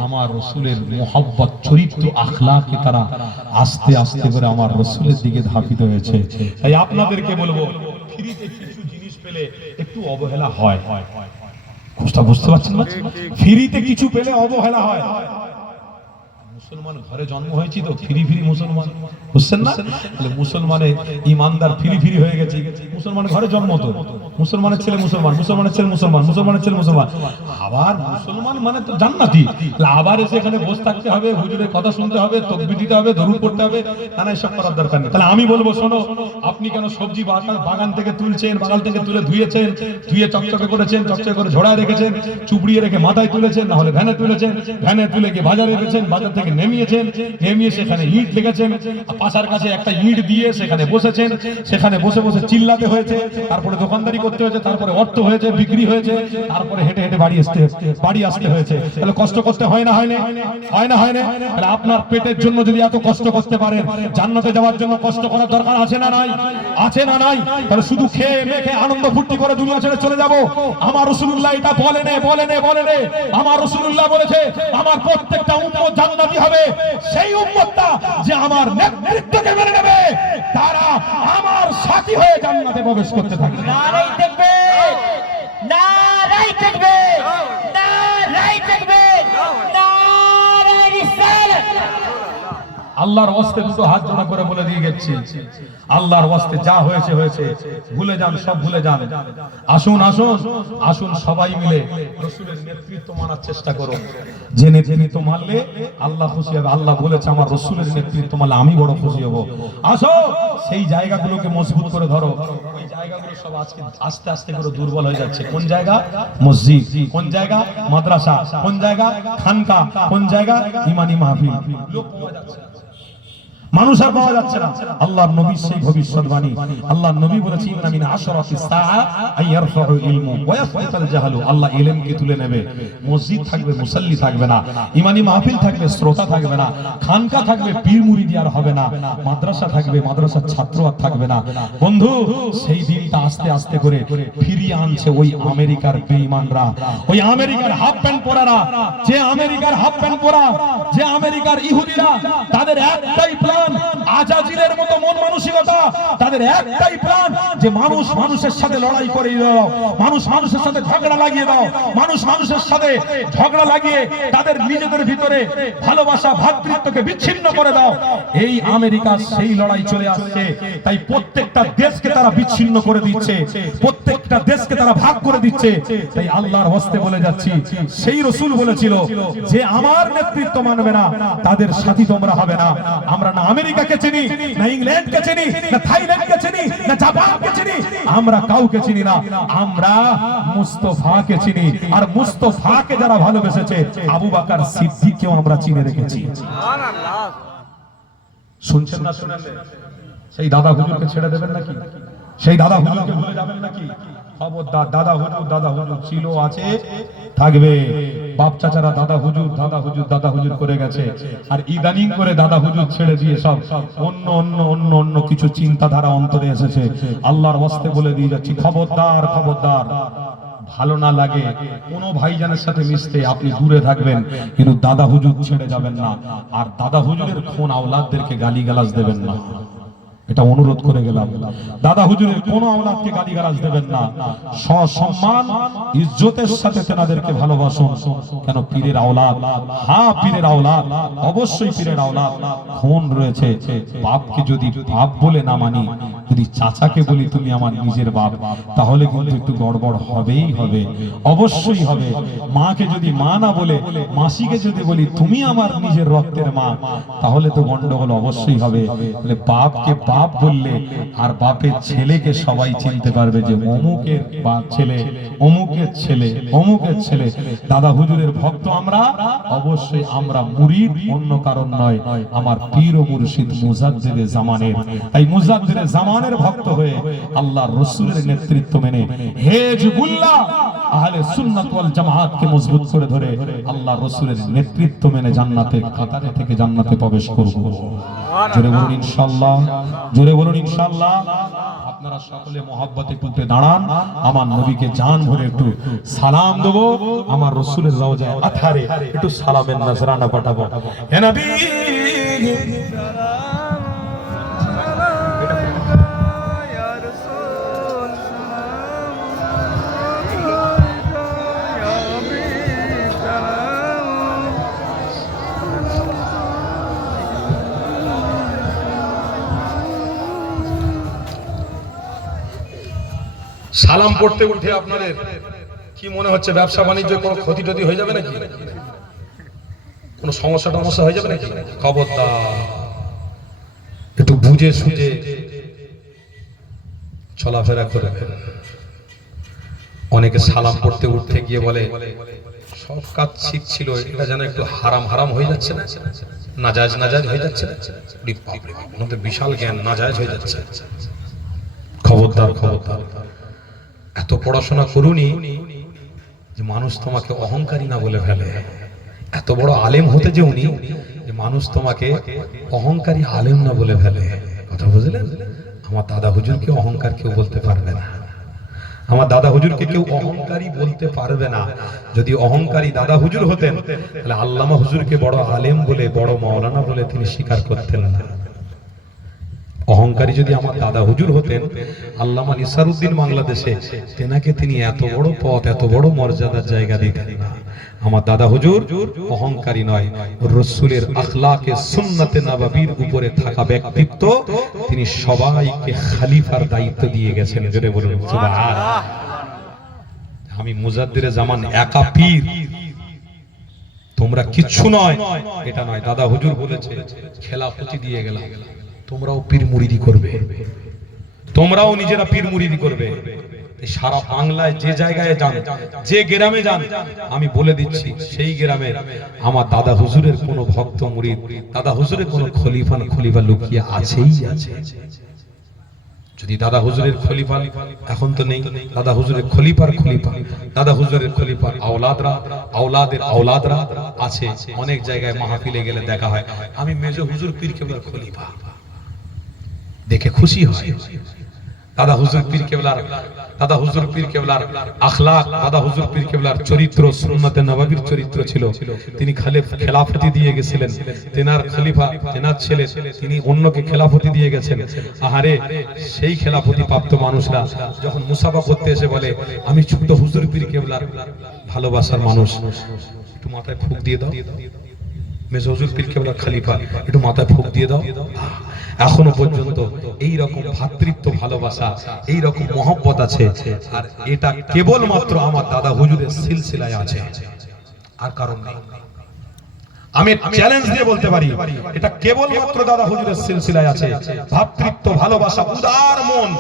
আমার রাসূলের মুহাব্বত, চরিত্র, আখলাকে তারা আস্তে আস্তে করে আমার রাসূলের দিকে ধাবিত হয়েছে। তাই আপনাদেরকে বলবো, ফ্রিতে কিছু জিনিস পেলে একটু অবহেলা হয়। কথা বুঝতে পারছেন না? ফ্রিতে কিছু পেলে অবহেলা হয়। মুসলমান ঘরে জন্ম হয়েছি তো ফ্রি ফ্রি মুসলমান, বুঝছেন না? তাহলে মুসলমানে ইমানদার ফ্রি ফ্রি হয়ে গেছে। মুসলমান ঘরে জন্ম তো, মুসলমানের ছেলে মুসলমান, মুসলমানের ছেলে মুসলমান, মুসলমানের ছেলে মুসলমান, আবার মুসলমান মানে তো জান্নাতি। আবার এসে এখানে বসে থাকতে হবে, হুজুরের কথা শুনতে হবে, তাকবীর দিতে হবে, দরুদ পড়তে হবে, না এসব করার দরকার নেই। তাহলে আমি বলবো শোনো, আপনি কেন সবজি বাগান থেকে তুলছেন, বাগান থেকে তুলে ধুয়েছেন, ধুয়ে চকচকে করেছেন, চকচকে করে ঝোড়ায় রেখেছেন, চুবড়িয়ে রেখে মাথায় তুলেছেন, না হলে ভ্যানে তুলেছেন, ভ্যানে তুলে গিয়ে বাজারে রেখেছেন, বাজার থেকে নেমিয়েছেন, নেমিয়ে সেখানে ইট লেগেছেন, পাশার কাছে একটা ইট দিয়ে সেখানে বসেছেন, সেখানে বসে বসে চিল্লাতে হয়েছে, তারপরে দোকানদারি করতে হয়েছে, তারপরে অর্থ হয়েছে, বিক্রি হয়েছে, তারপরে হেঁটে হেঁটে বাড়ি আসতে হয়েছে। তাহলে কষ্ট করতে হয় না? হয় না? হয় না? হয় না? তাহলে আপনার পেটের জন্য যদি এত কষ্ট করতে পারেন, জান্নাতে যাওয়ার জন্য কষ্ট করার দরকার আছে না নাই? আছে না নাই? তাহলে শুধু খেয়ে মেখে আনন্দ ফুর্তি করে দুনিয়া ছেড়ে চলে যাব? আমার রাসূলুল্লাহ এটা বলেন, আমার রাসূলুল্লাহ বলেছে আমার প্রত্যেকটা উম্মত জান্নাতি হবে। সেই উম্মতটা যে আমার নেতৃত্বকে মেনে নেবে, তারা আমার সাথী হয়ে জান্নাতে প্রবেশ করতে থাকবে। নারে তাকবীর, নারে তাকবীর, নারে তাকবীর, নারে রিসালাত। আল্লাহর ওয়াস্তে দুটো হাত জোড়া করে বলে দিয়ে গেছি, আল্লাহর ওয়াস্তে যা হয়েছে হয়েছে, ভুলে যান, সব ভুলে যান। আসুন আসুন আসুন সবাই মিলে রাসূলের নেতৃত্ব মানার চেষ্টা করুন। যে নেতৃত্ব মানলে আল্লাহ খুশি হবে। আল্লাহ বলেছে আমার রাসূলের নেতৃত্ব মানলে আমি বড় খুশি হব। আসো সেই জায়গাগুলোকে মজবুত করে ধরো। ওই জায়গাগুলো সব আজকে আস্তে আস্তে করে দুর্বল হয়ে যাচ্ছে। কোন জায়গা? মসজিদ। কোন জায়গা? মাদ্রাসা। কোন জায়গা? খানকা। কোন জায়গা? ইমানি মাহফিল। লোক পাওয়া যাচ্ছে, মানুষ আর পাওয়া যাচ্ছে না। আল্লাহর নবী সেই ভবিষ্যৎবাণী, আল্লাহর নবী বলেছেন ইন্না মিন আশরাতিস সাআ আইয়ারফাউ ইলমু ওয়া ইয়াসবিতাল জাহলু। আল্লাহ ইলমকে তুলে নেবে। মসজিদ থাকবে, মুসাল্লি থাকবে না, ইমানি মাহফিল থাকবে, শ্রোতা থাকবে না, খানকা থাকবে, পীর মুরিদি আর হবে না, মাদ্রাসা থাকবে, মাদ্রাসার ছাত্র আর থাকবে না। বন্ধু, সেই দিনটা আস্তে আস্তে করে ফিরিয়ে আনছে ওই আমেরিকার বেঈমানরা, ওই আমেরিকার হাফ প্যান্ট পরারা, যে আমেরিকার হাফ প্যান্ট পরা, যে আমেরিকার ইহুদিরা, তাদের একটাই প্ল্যান, প্ল্যান, আজাজিলের মতো মন মানসিকতা। তাদের একটাই প্ল্যান যে মানুষ মানুষের সাথে লড়াই করে দাও, মানুষ মানুষের সাথে ঝগড়া লাগিয়ে দাও, মানুষ মানুষের সাথে ঝগড়া লাগিয়ে তাদের নিজেদের ভিতরে ভালোবাসা ভ্রাতৃত্বকে বিচ্ছিন্ন করে দাও। এই আমেরিকা সেই লড়াই চলে আসছে। তাই প্রত্যেকটা দেশকে তারা বিচ্ছিন্ন করে দিচ্ছে, প্রত্যেকটা দেশকে তারা ভাগ করে দিচ্ছে। তাই আল্লাহর হস্তে বলে যাচ্ছি, সেই রাসূল বলেছিল যে আমার নেতৃত্ব মানবে না তাদের সাথী তোমরা হবে না। আমরা না আমেরিকাকে চিনি, না ইংল্যান্ডকে চিনি, না থাইল্যান্ডকে চিনি, না জাপানকে চিনি, আমরা কাউকে চিনি না। আমরা মুস্তাফাকে চিনি। আর মুস্তাফাকে যারা ভালোবেসেছে, আবু বকর সিদ্দিককেও আমরা চিনে রেখেছি। সুবহানাল্লাহ। শুনছেন না শুনেন? সেই দাদা হুজুরকে ছেড়ে দেবেন নাকি? সেই দাদা হুজুরকে ভুলে যাবেন নাকি? খবরদার, দাদা হুজুর ছিল, আছে, থাকবে। বাপ চাচারা দাদা হুজুর দাদা হুজুর দাদা হুজুর করে গেছে, আর ইদানিং করে দাদা হুজুর ছেড়ে দিয়ে সব অন্য অন্য অন্য অন্য কিছু চিন্তাধারা অন্তরে এসেছে। আল্লাহর হস্তে বলে দিয়ে যাচ্ছি, খবরদার খবরদার। ভালো না লাগে কোনো ভাইজানের সাথে মিশতে, আপনি দূরে থাকবেন, কিন্তু দাদা হুজুর ছেড়ে যাবেন না। আর দাদা হুজুরের কোন আওলাদদেরকে গালিগালাজ দেবেন না, এটা অনুরোধ করে গেলাম। দাদা হুজুরের কোন আওলাদকে গালিগালাজ দেবেন না। সসম্মান ইজ্জতের সাথে তেনাদেরকে ভালোবাসুন। কেন? পীরের আওলাদ, হ্যাঁ পীরের আওলাদ, অবশ্যই পীরের আওলাদ। খুন রয়েছে। বাপকে যদি বাপ বলে না মানি, যদি চাচাকে বলি তুমি আমার নিজের বাপ, তাহলে কিন্তু একটু গড়বড় হবেই হবে, অবশ্যই হবে। মাকে যদি মা না বলে, মাসিকে যদি বলি তুমি আমার নিজের রক্তের মা, তাহলে তো গন্ডগোল অবশ্যই হবে। তাহলে বাপকে বাপ বললে আর বাপের ছেলেকে সবাই চিনতে পারবে যে অমুকের বাপ ছেলে, অমুকের ছেলে, অমুকের ছেলে। দাদা হুজুরের ভক্ত আমরা, অবশ্যই আমরা মুরিদ, অন্য কারণ নয়। আমার পীর ও মুর্শিদ মুজাদ্দিদে জামানের, তাই মুজাদ্দিদে জামানের ভক্ত হয়ে আল্লাহর রাসূলের নেতৃত্ব মেনে হিজবুল্লাহ আহলে সুন্নাত ওয়াল জামাআতকে মজবুত করে ধরে আল্লাহর রাসূলের নেতৃত্ব মেনে জান্নাতের কাতারে থেকে জান্নাতে প্রবেশ করব। জোরে বলুন ইনশাআল্লাহ, জোরে বলুন ইনশাআল্লাহ। আপনারা সকলে মহব্বতে টুটে দাঁড়ান, আমার নবীকে জান ভরে একটু সালাম দেব। আমার রাসূলের রওজায় আথারে একটু সালামের নজরানা পাঠাবো। হে নবী ইয়া রাসূল সালাম পড়তে উঠে আপনাদের কি মনে হচ্ছে? ব্যবসা বাণিজ্য কোনো ক্ষতি টতি হয়ে যাবে নাকি? কোনো সমস্যা টমস্যা হয়ে যাবে নাকি? খবরদার, একটু বুঝে সুঝে চলাফেরা করে। অনেকে সালাম পড়তে উঠতে গিয়ে বলে সব কাজ ঠিক ছিল, এটা যেন একটু হারাম হারাম হয়ে যাচ্ছে না, নাজায়েজ নাজায়েজ হয়ে যাচ্ছে না। ওনাদের বিশাল জ্ঞান, নাজায়েজ হয়ে যাচ্ছে। খবরদার খবরদার, এত পড়াশোনা করুনি যে মানুষ তোমাকে অহংকারী না বলে ফেলে। এত বড় আলেম হতে যে উনি, যে মানুষ তোমাকে অহংকারী আলেম না বলে ফেলে। কথা বুঝলেন? আমার দাদা হুজুরকে অহংকার কেউ বলতে পারবে না। আমার দাদা হুজুরকে কেউ অহংকারী বলতে পারবে না। যদি অহংকারী দাদা হুজুর হতেন, তাহলে আল্লামা হুজুরকে বড় আলেম বলে, বড় মাওলানা বলে তিনি স্বীকার করতেন না। অহংকারী যদি আমার দাদা হুজুর হতেন, আল্লামা নিসারউদ্দিন বাংলাদেশে, তেনাকে তিনি এত বড় পদ, এত বড় মর্যাদার জায়গা দিতেন না। আমার দাদা হুজুর অহংকারী নয়, রাসূলের আখলাকে সুন্নাতে নববীর উপরে থাকা ব্যক্তিত্ব। তিনি সবাইকে খলিফার দায়িত্ব দিয়ে গেছেন। জোরে বলুন সুবহানাল্লাহ। আমি মুজাদ্দিদে জামান, একা পীর, তোমরা কিচ্ছু নয়, এটা নয়। দাদা হুজুর বলেছে খেলাফতি দিয়ে গেলাম, তোমরাও পীর মুরিদি করবে, তোমরাও নিজেরা পীর মুরিদি করবে। সারা বাংলায় যে জায়গায় যান, যে গ্রামে যান, আমি বলে দিচ্ছি সেই গ্রামে আমার দাদা হুজুরের কোনো ভক্ত মুরিদ, দাদা হুজুরের কোনো খলিফা লুকিয়ে আছেই আছে। যদি দাদা হুজুরের খলিফা এখন তো নেই, দাদা হুজুরের খলিফার খলিফা, দাদা হুজুরের খলিফার আওলাদরা, আওলাদের আওলাদরা আছে। অনেক জায়গায় মাহফিলে গেলে দেখা হয় আমি মেজো হুজুর পীর কেবল খলিফা, দেখে খুশি হয়। দাদা হুজুর পীর কেবলার আখলাক, দাদা হুজুর পীর কেবলার চরিত্র সুন্নতে নববীর চরিত্র ছিল। তিনি খেলাফতি দিয়ে গেছিলেন, তেনার খলিফা তেনার ছেলে, তিনি অন্যকে খেলাফতি দিয়ে গেছেন। আহারে, সেই খেলাফতি প্রাপ্ত মানুষরা যখন মুসাফা করতে এসে বলে আমি ছোট হুজুর পীর কেবলার ভালোবাসার মানুষ, একটু মাথায় ফুঁক দিয়ে দাও, মেজো হুজুর পীর কেবলার খলিফা একটু মাথায় ফুঁক দিয়ে দাও। এখনো পর্যন্ত এই রকম ভ্রাতৃত্ব ভালোবাসা, এই রকম মহব্বত আছে, আর এটা কেবলমাত্র আমার দাদা হুজুরের সিলসিলায় আছে, আর কারণ নেই। আমি চ্যালেঞ্জ দিয়ে বলতে পারি এটা কেবলমাত্র দাদা হুজুরের সিলসিলায় আছে। ভ্রাতৃত্ব ভালোবাসা, উদার মন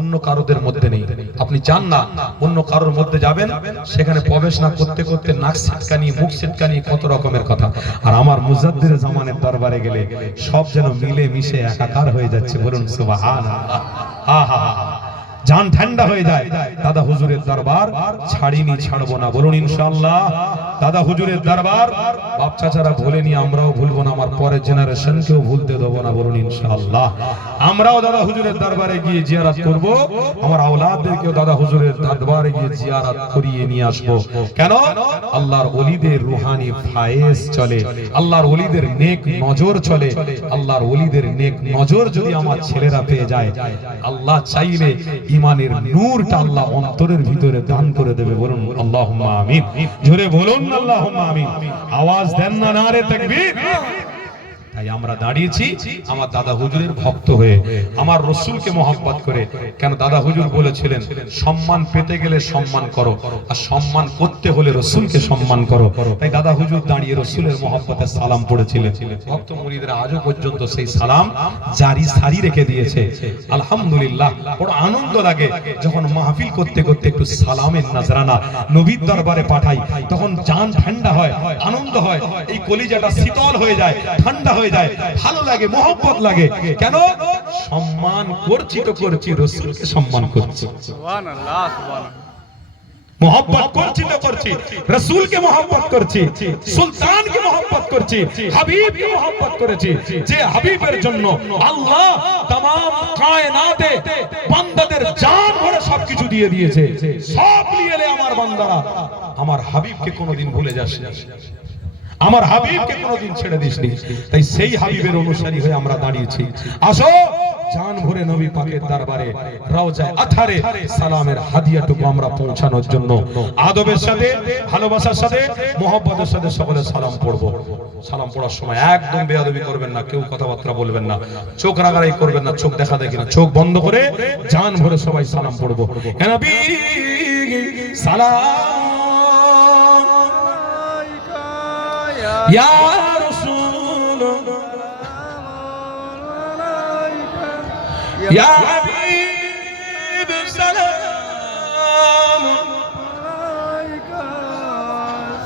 অন্য কারোদের মধ্যে নেই। আপনি চান না অন্য কারোর মধ্যে যাবেন, সেখানে প্রবেশ না করতে করতে নাক ছিটকানি, মুখ ছিটকানি, কত রকমের কথা। আর আমার মুজাদ্দির জামানের দরবারে গেলে সব যেন মিলে মিশে একাকার হয়ে যাচ্ছে। বলুন সুবহানাল্লাহ। আহা, জান ঠান্ডা হয়ে যায়। দাদা হুজুরের দরবার ছাড়িনি, ছাড়বো না। বলুন ইনশাআল্লাহ। দাদা হুজুরের দরবার বাপ চাচারা ভুলেনি, আমরাও ভুলবো না, আমার পরের জেনারেশনকেও ভুলতে দেবো না। বলুন ইনশাআল্লাহ। আমরাও দাদা হুজুরের দরবারে গিয়ে জিয়ারত করব, আমার আওলাদদেরকেও দাদা হুজুরের দরবারে গিয়ে জিয়ারত করিয়ে নিয়ে আসবো। কেন? আল্লাহর ওলিদের রুহানি ফায়েজ চলে, আল্লাহর ওলিদের নেক নজর চলে। আল্লাহর ওলিদের নেক নজর যদি আমার ছেলেরা পেয়ে যায়, আল্লাহ চাইলে ইমানের নূরটা আল্লাহ অন্তরের ভিতরে দান করে দেবে। বলুন আল্লাহুম্মা আমিন। জোরে বলুন আল্লাহুম্মা আমিন। আওয়াজ দেন না, নারে তাকবীর। তাই আমরা দাঁড়িয়েছি আমার দাদা হুজুরের ভক্ত হয়ে, আমার রসুলকে মহব্বত করে। কেন? দাদা হুজুর বলেছিলেন সম্মান পেতে গেলে সম্মান করো, আর সম্মান করতে হলে রসুলকে সম্মান করো। তাই দাদা হুজুর দাঁড়িয়ে রসুলের মহব্বতে সালাম পড়েছিলেন। ভক্ত মুরিদরা আজও পর্যন্ত সেই সালাম জারি সারি রেখে দিয়েছে। আলহামদুলিল্লাহ, বড় আনন্দ লাগে যখন মাহফিল করতে করতে একটু সালামের নজরানা নবীর দরবারে পাঠাই, তখন জান ঠান্ডা হয়, আনন্দ হয়, এই কলিজাটা শীতল হয়ে যায়, ঠান্ডা হয়ে যায়, ভালো লাগে, মহব্বত লাগে। কেন? সম্মান করছি তো করছি, রসুলকে সম্মান করছি। সুবহানাল্লাহ, সুবহানাল্লাহ। মহব্বত করছি তো করছি, রসুলকে মহব্বত করছি, সুলতানকে মহব্বত করছি, হাবিবকে মহব্বত করেছি, যে হাবিবের জন্য আল্লাহ तमाम কায়নাতে বান্দাদের জান ভরে সবকিছু দিয়ে দিয়েছে। সব নিয়ে এলে আমার বান্দারা আমার হাবিবকে কোনোদিন ভুলে যাস না, আমার হাবিবকে কোনোদিন ছেড়ে দিসনি। তাই সেই হাবিবের অনুসারী হয়ে আমরা দাঁড়িয়েছি। আসো জান ভরে নবী পাকের দরবারে রওজায়ে আথারে সালামের হাদিয়াটুকু আমরা পৌঁছানোর জন্য আদবের সাথে, ভালোবাসার সাথে, মহব্বতের সাথে সকলে সালাম পড়ব। সালাম পড়ার সময় একদম বেয়াদবি করবেন না, কেউ কথাবার্তা বলবেন না, চোখ রাগারাগি করবেন না, চোখ দেখা দেখি না, চোখ বন্ধ করে জান ভরে সবাই সালাম পড়ব। হে নবী সালাম ইয়া রাসূল ইয়া হাবিব সালাম আলাইকা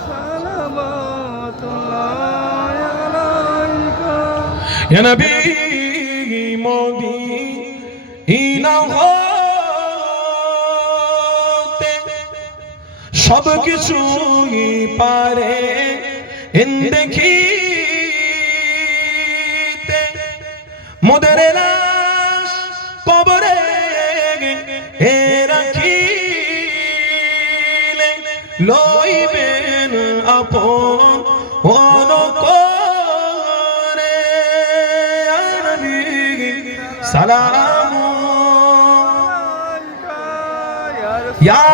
সালামাতুল্লাহ আলাইকা। ইয়া নবী মদিনা হতে সব কিছুই পারে দেখিতে, মোদের লাশ কবরে এ রাখিলে লইবেন আপন করে। নবী সালাম ইয়া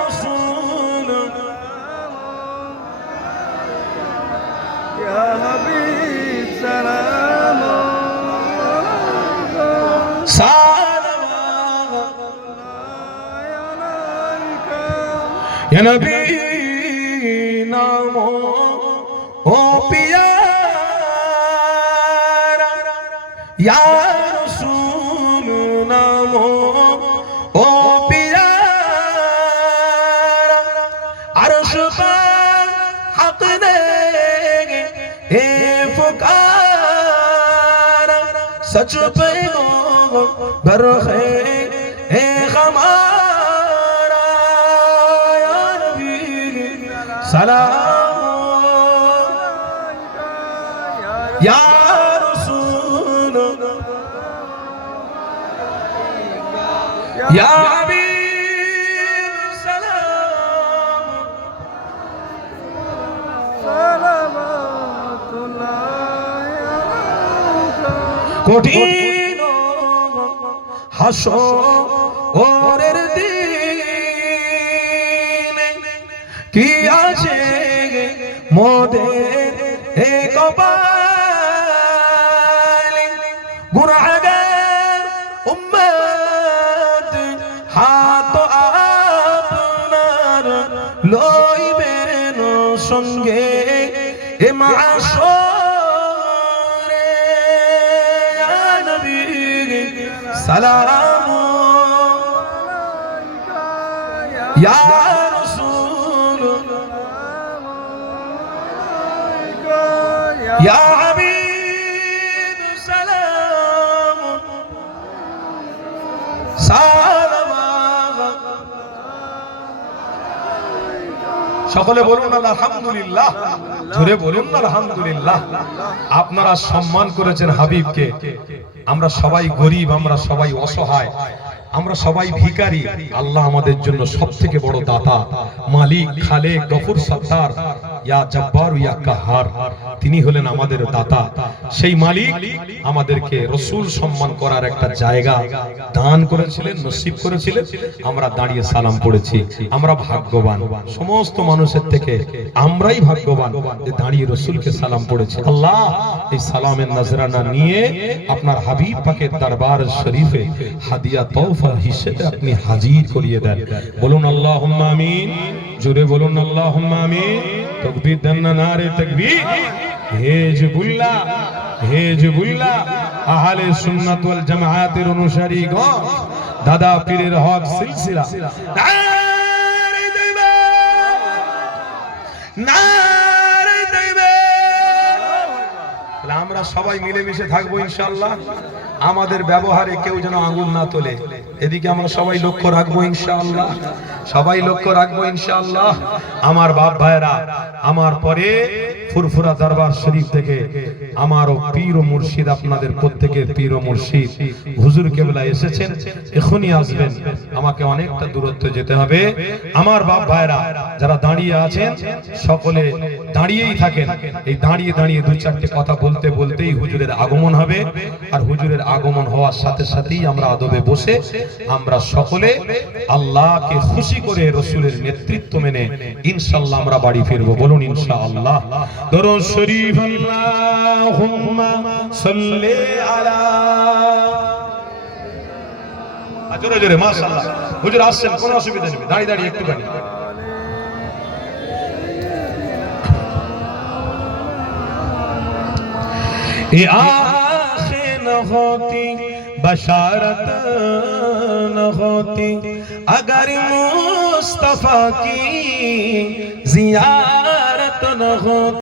রাসূল ইয়া হাবিব সালাম আলাইকা। ইয়া নবী নাম ও পিয়ারা, ইয়া রাসূল নাম ও পিয়ারা, আরশ পার হক দে এ ফুকারা, সচ পে বরখে এ हमारा। या नबी सलाम या रसूल ইয়া হাবিব সালাম সালামাতুল্লাহ আলাইকা কঠিন হাসরের দিনে কি আছে মোদের এ কপালে গুনাহগার উম্মত হাত আপনার লইবেন সঙ্গে এ মাশরে ইয়া নবী সালাম ইয়া রাসূল ইয়া হাবিব সালাম সালাম। সকলে বলুন আলহামদুলিল্লাহ, জোরে বলুন আলহামদুলিল্লাহ। আপনারা সম্মান করেছেন হাবিবকে। আমরা সবাই গরিব, আমরা সবাই অসহায়, আমরা সবাই ভিখারি। আল্লাহ আমাদের জন্য সবথেকে বড় দাতা, মালিক, খালেক, গফুর, সত্তার, ইয়া জব্বার ইয়া কাহার। তিনি হলেন আমাদের দাতা। সেই মালিক আমাদেরকে রাসূল সম্মান করার একটা জায়গা দান করেছিলেন, নসিব করেছিলেন। আমরা দাঁড়িয়ে সালাম পড়েছি। আমরা ভাগ্যবান, সমস্ত মানুষের থেকে আমরাই ভাগ্যবান যে দাঁড়িয়ে রাসূলকে সালাম পড়েছি। আল্লাহ এই সালামের নজরানা নিয়ে আপনার হাবিব পাকের দরবার শরীফে হাদিয়া তওফা হিসেবে আপনি হাজির করিয়ে দেন। বলুন আল্লাহুম্মা আমিন, জোরে বলুন আল্লাহুম্মা আমিন। তাকবীর দেন না, নারে তাকবীর। হিজবুল্লাহ, হিজবুল্লাহ আহলে সুন্নাত ওয়াল জামাআতের অনুসারীগণ, দাদা পীরের হক সিলসিলা, নারে তাকবীর, নারে তাকবীর। আমরা সবাই মিলেমিশে থাকবো ইনশাআল্লাহ। আমাদের ব্যবহারে কেউ যেন আঙুল না তোলে, এদিকে আমরা সবাই লক্ষ্য রাখবো ইনশাআল্লাহ, সবাই লক্ষ্য রাখবো ইনশাআল্লাহ। আমার বাপ ভাইরা, আমার পরে ফুরফুরা দরবার শরীফ থেকে আমারও পীর ও মুর্শিদ, আপনাদের প্রত্যেকের পীর ও মুর্শিদ হুজুর কেবলা এসেছেন, এখনই আসবেন। আমাকে অনেকটা দূরত্ব যেতে হবে। আমার বাপ ভাইরা যারা দাঁড়িয়ে আছেন, সকলে দাঁড়িয়েই থাকেন। এই দাঁড়িয়ে দাঁড়িয়ে দুই চারটে কথা বলতে বলতেই হুজুরের আগমন হবে। আর হুজুরের আগমন হওয়ার সাথে সাথেই আমরা আদবে বসে আমরা সকলে আল্লাহকে খুশি করে রাসূলের নেতৃত্ব মেনে ইনশাআল্লাহ আমরা বাড়ি ফিরবো। বলুন ইনশাআল্লাহ। দরুদ শরীফ আল্লাহুম্মা সাল্লি আলা, জোরে জোরে মাশাআল্লাহ। হুজুর আসছেন, কোনো অসুবিধা নেই, দাঁড়িয়ে দাঁড়িয়ে একটু গান। এ আখে ন হোতি बशारत न होती अगर मुस्तफा की जियारत न होती।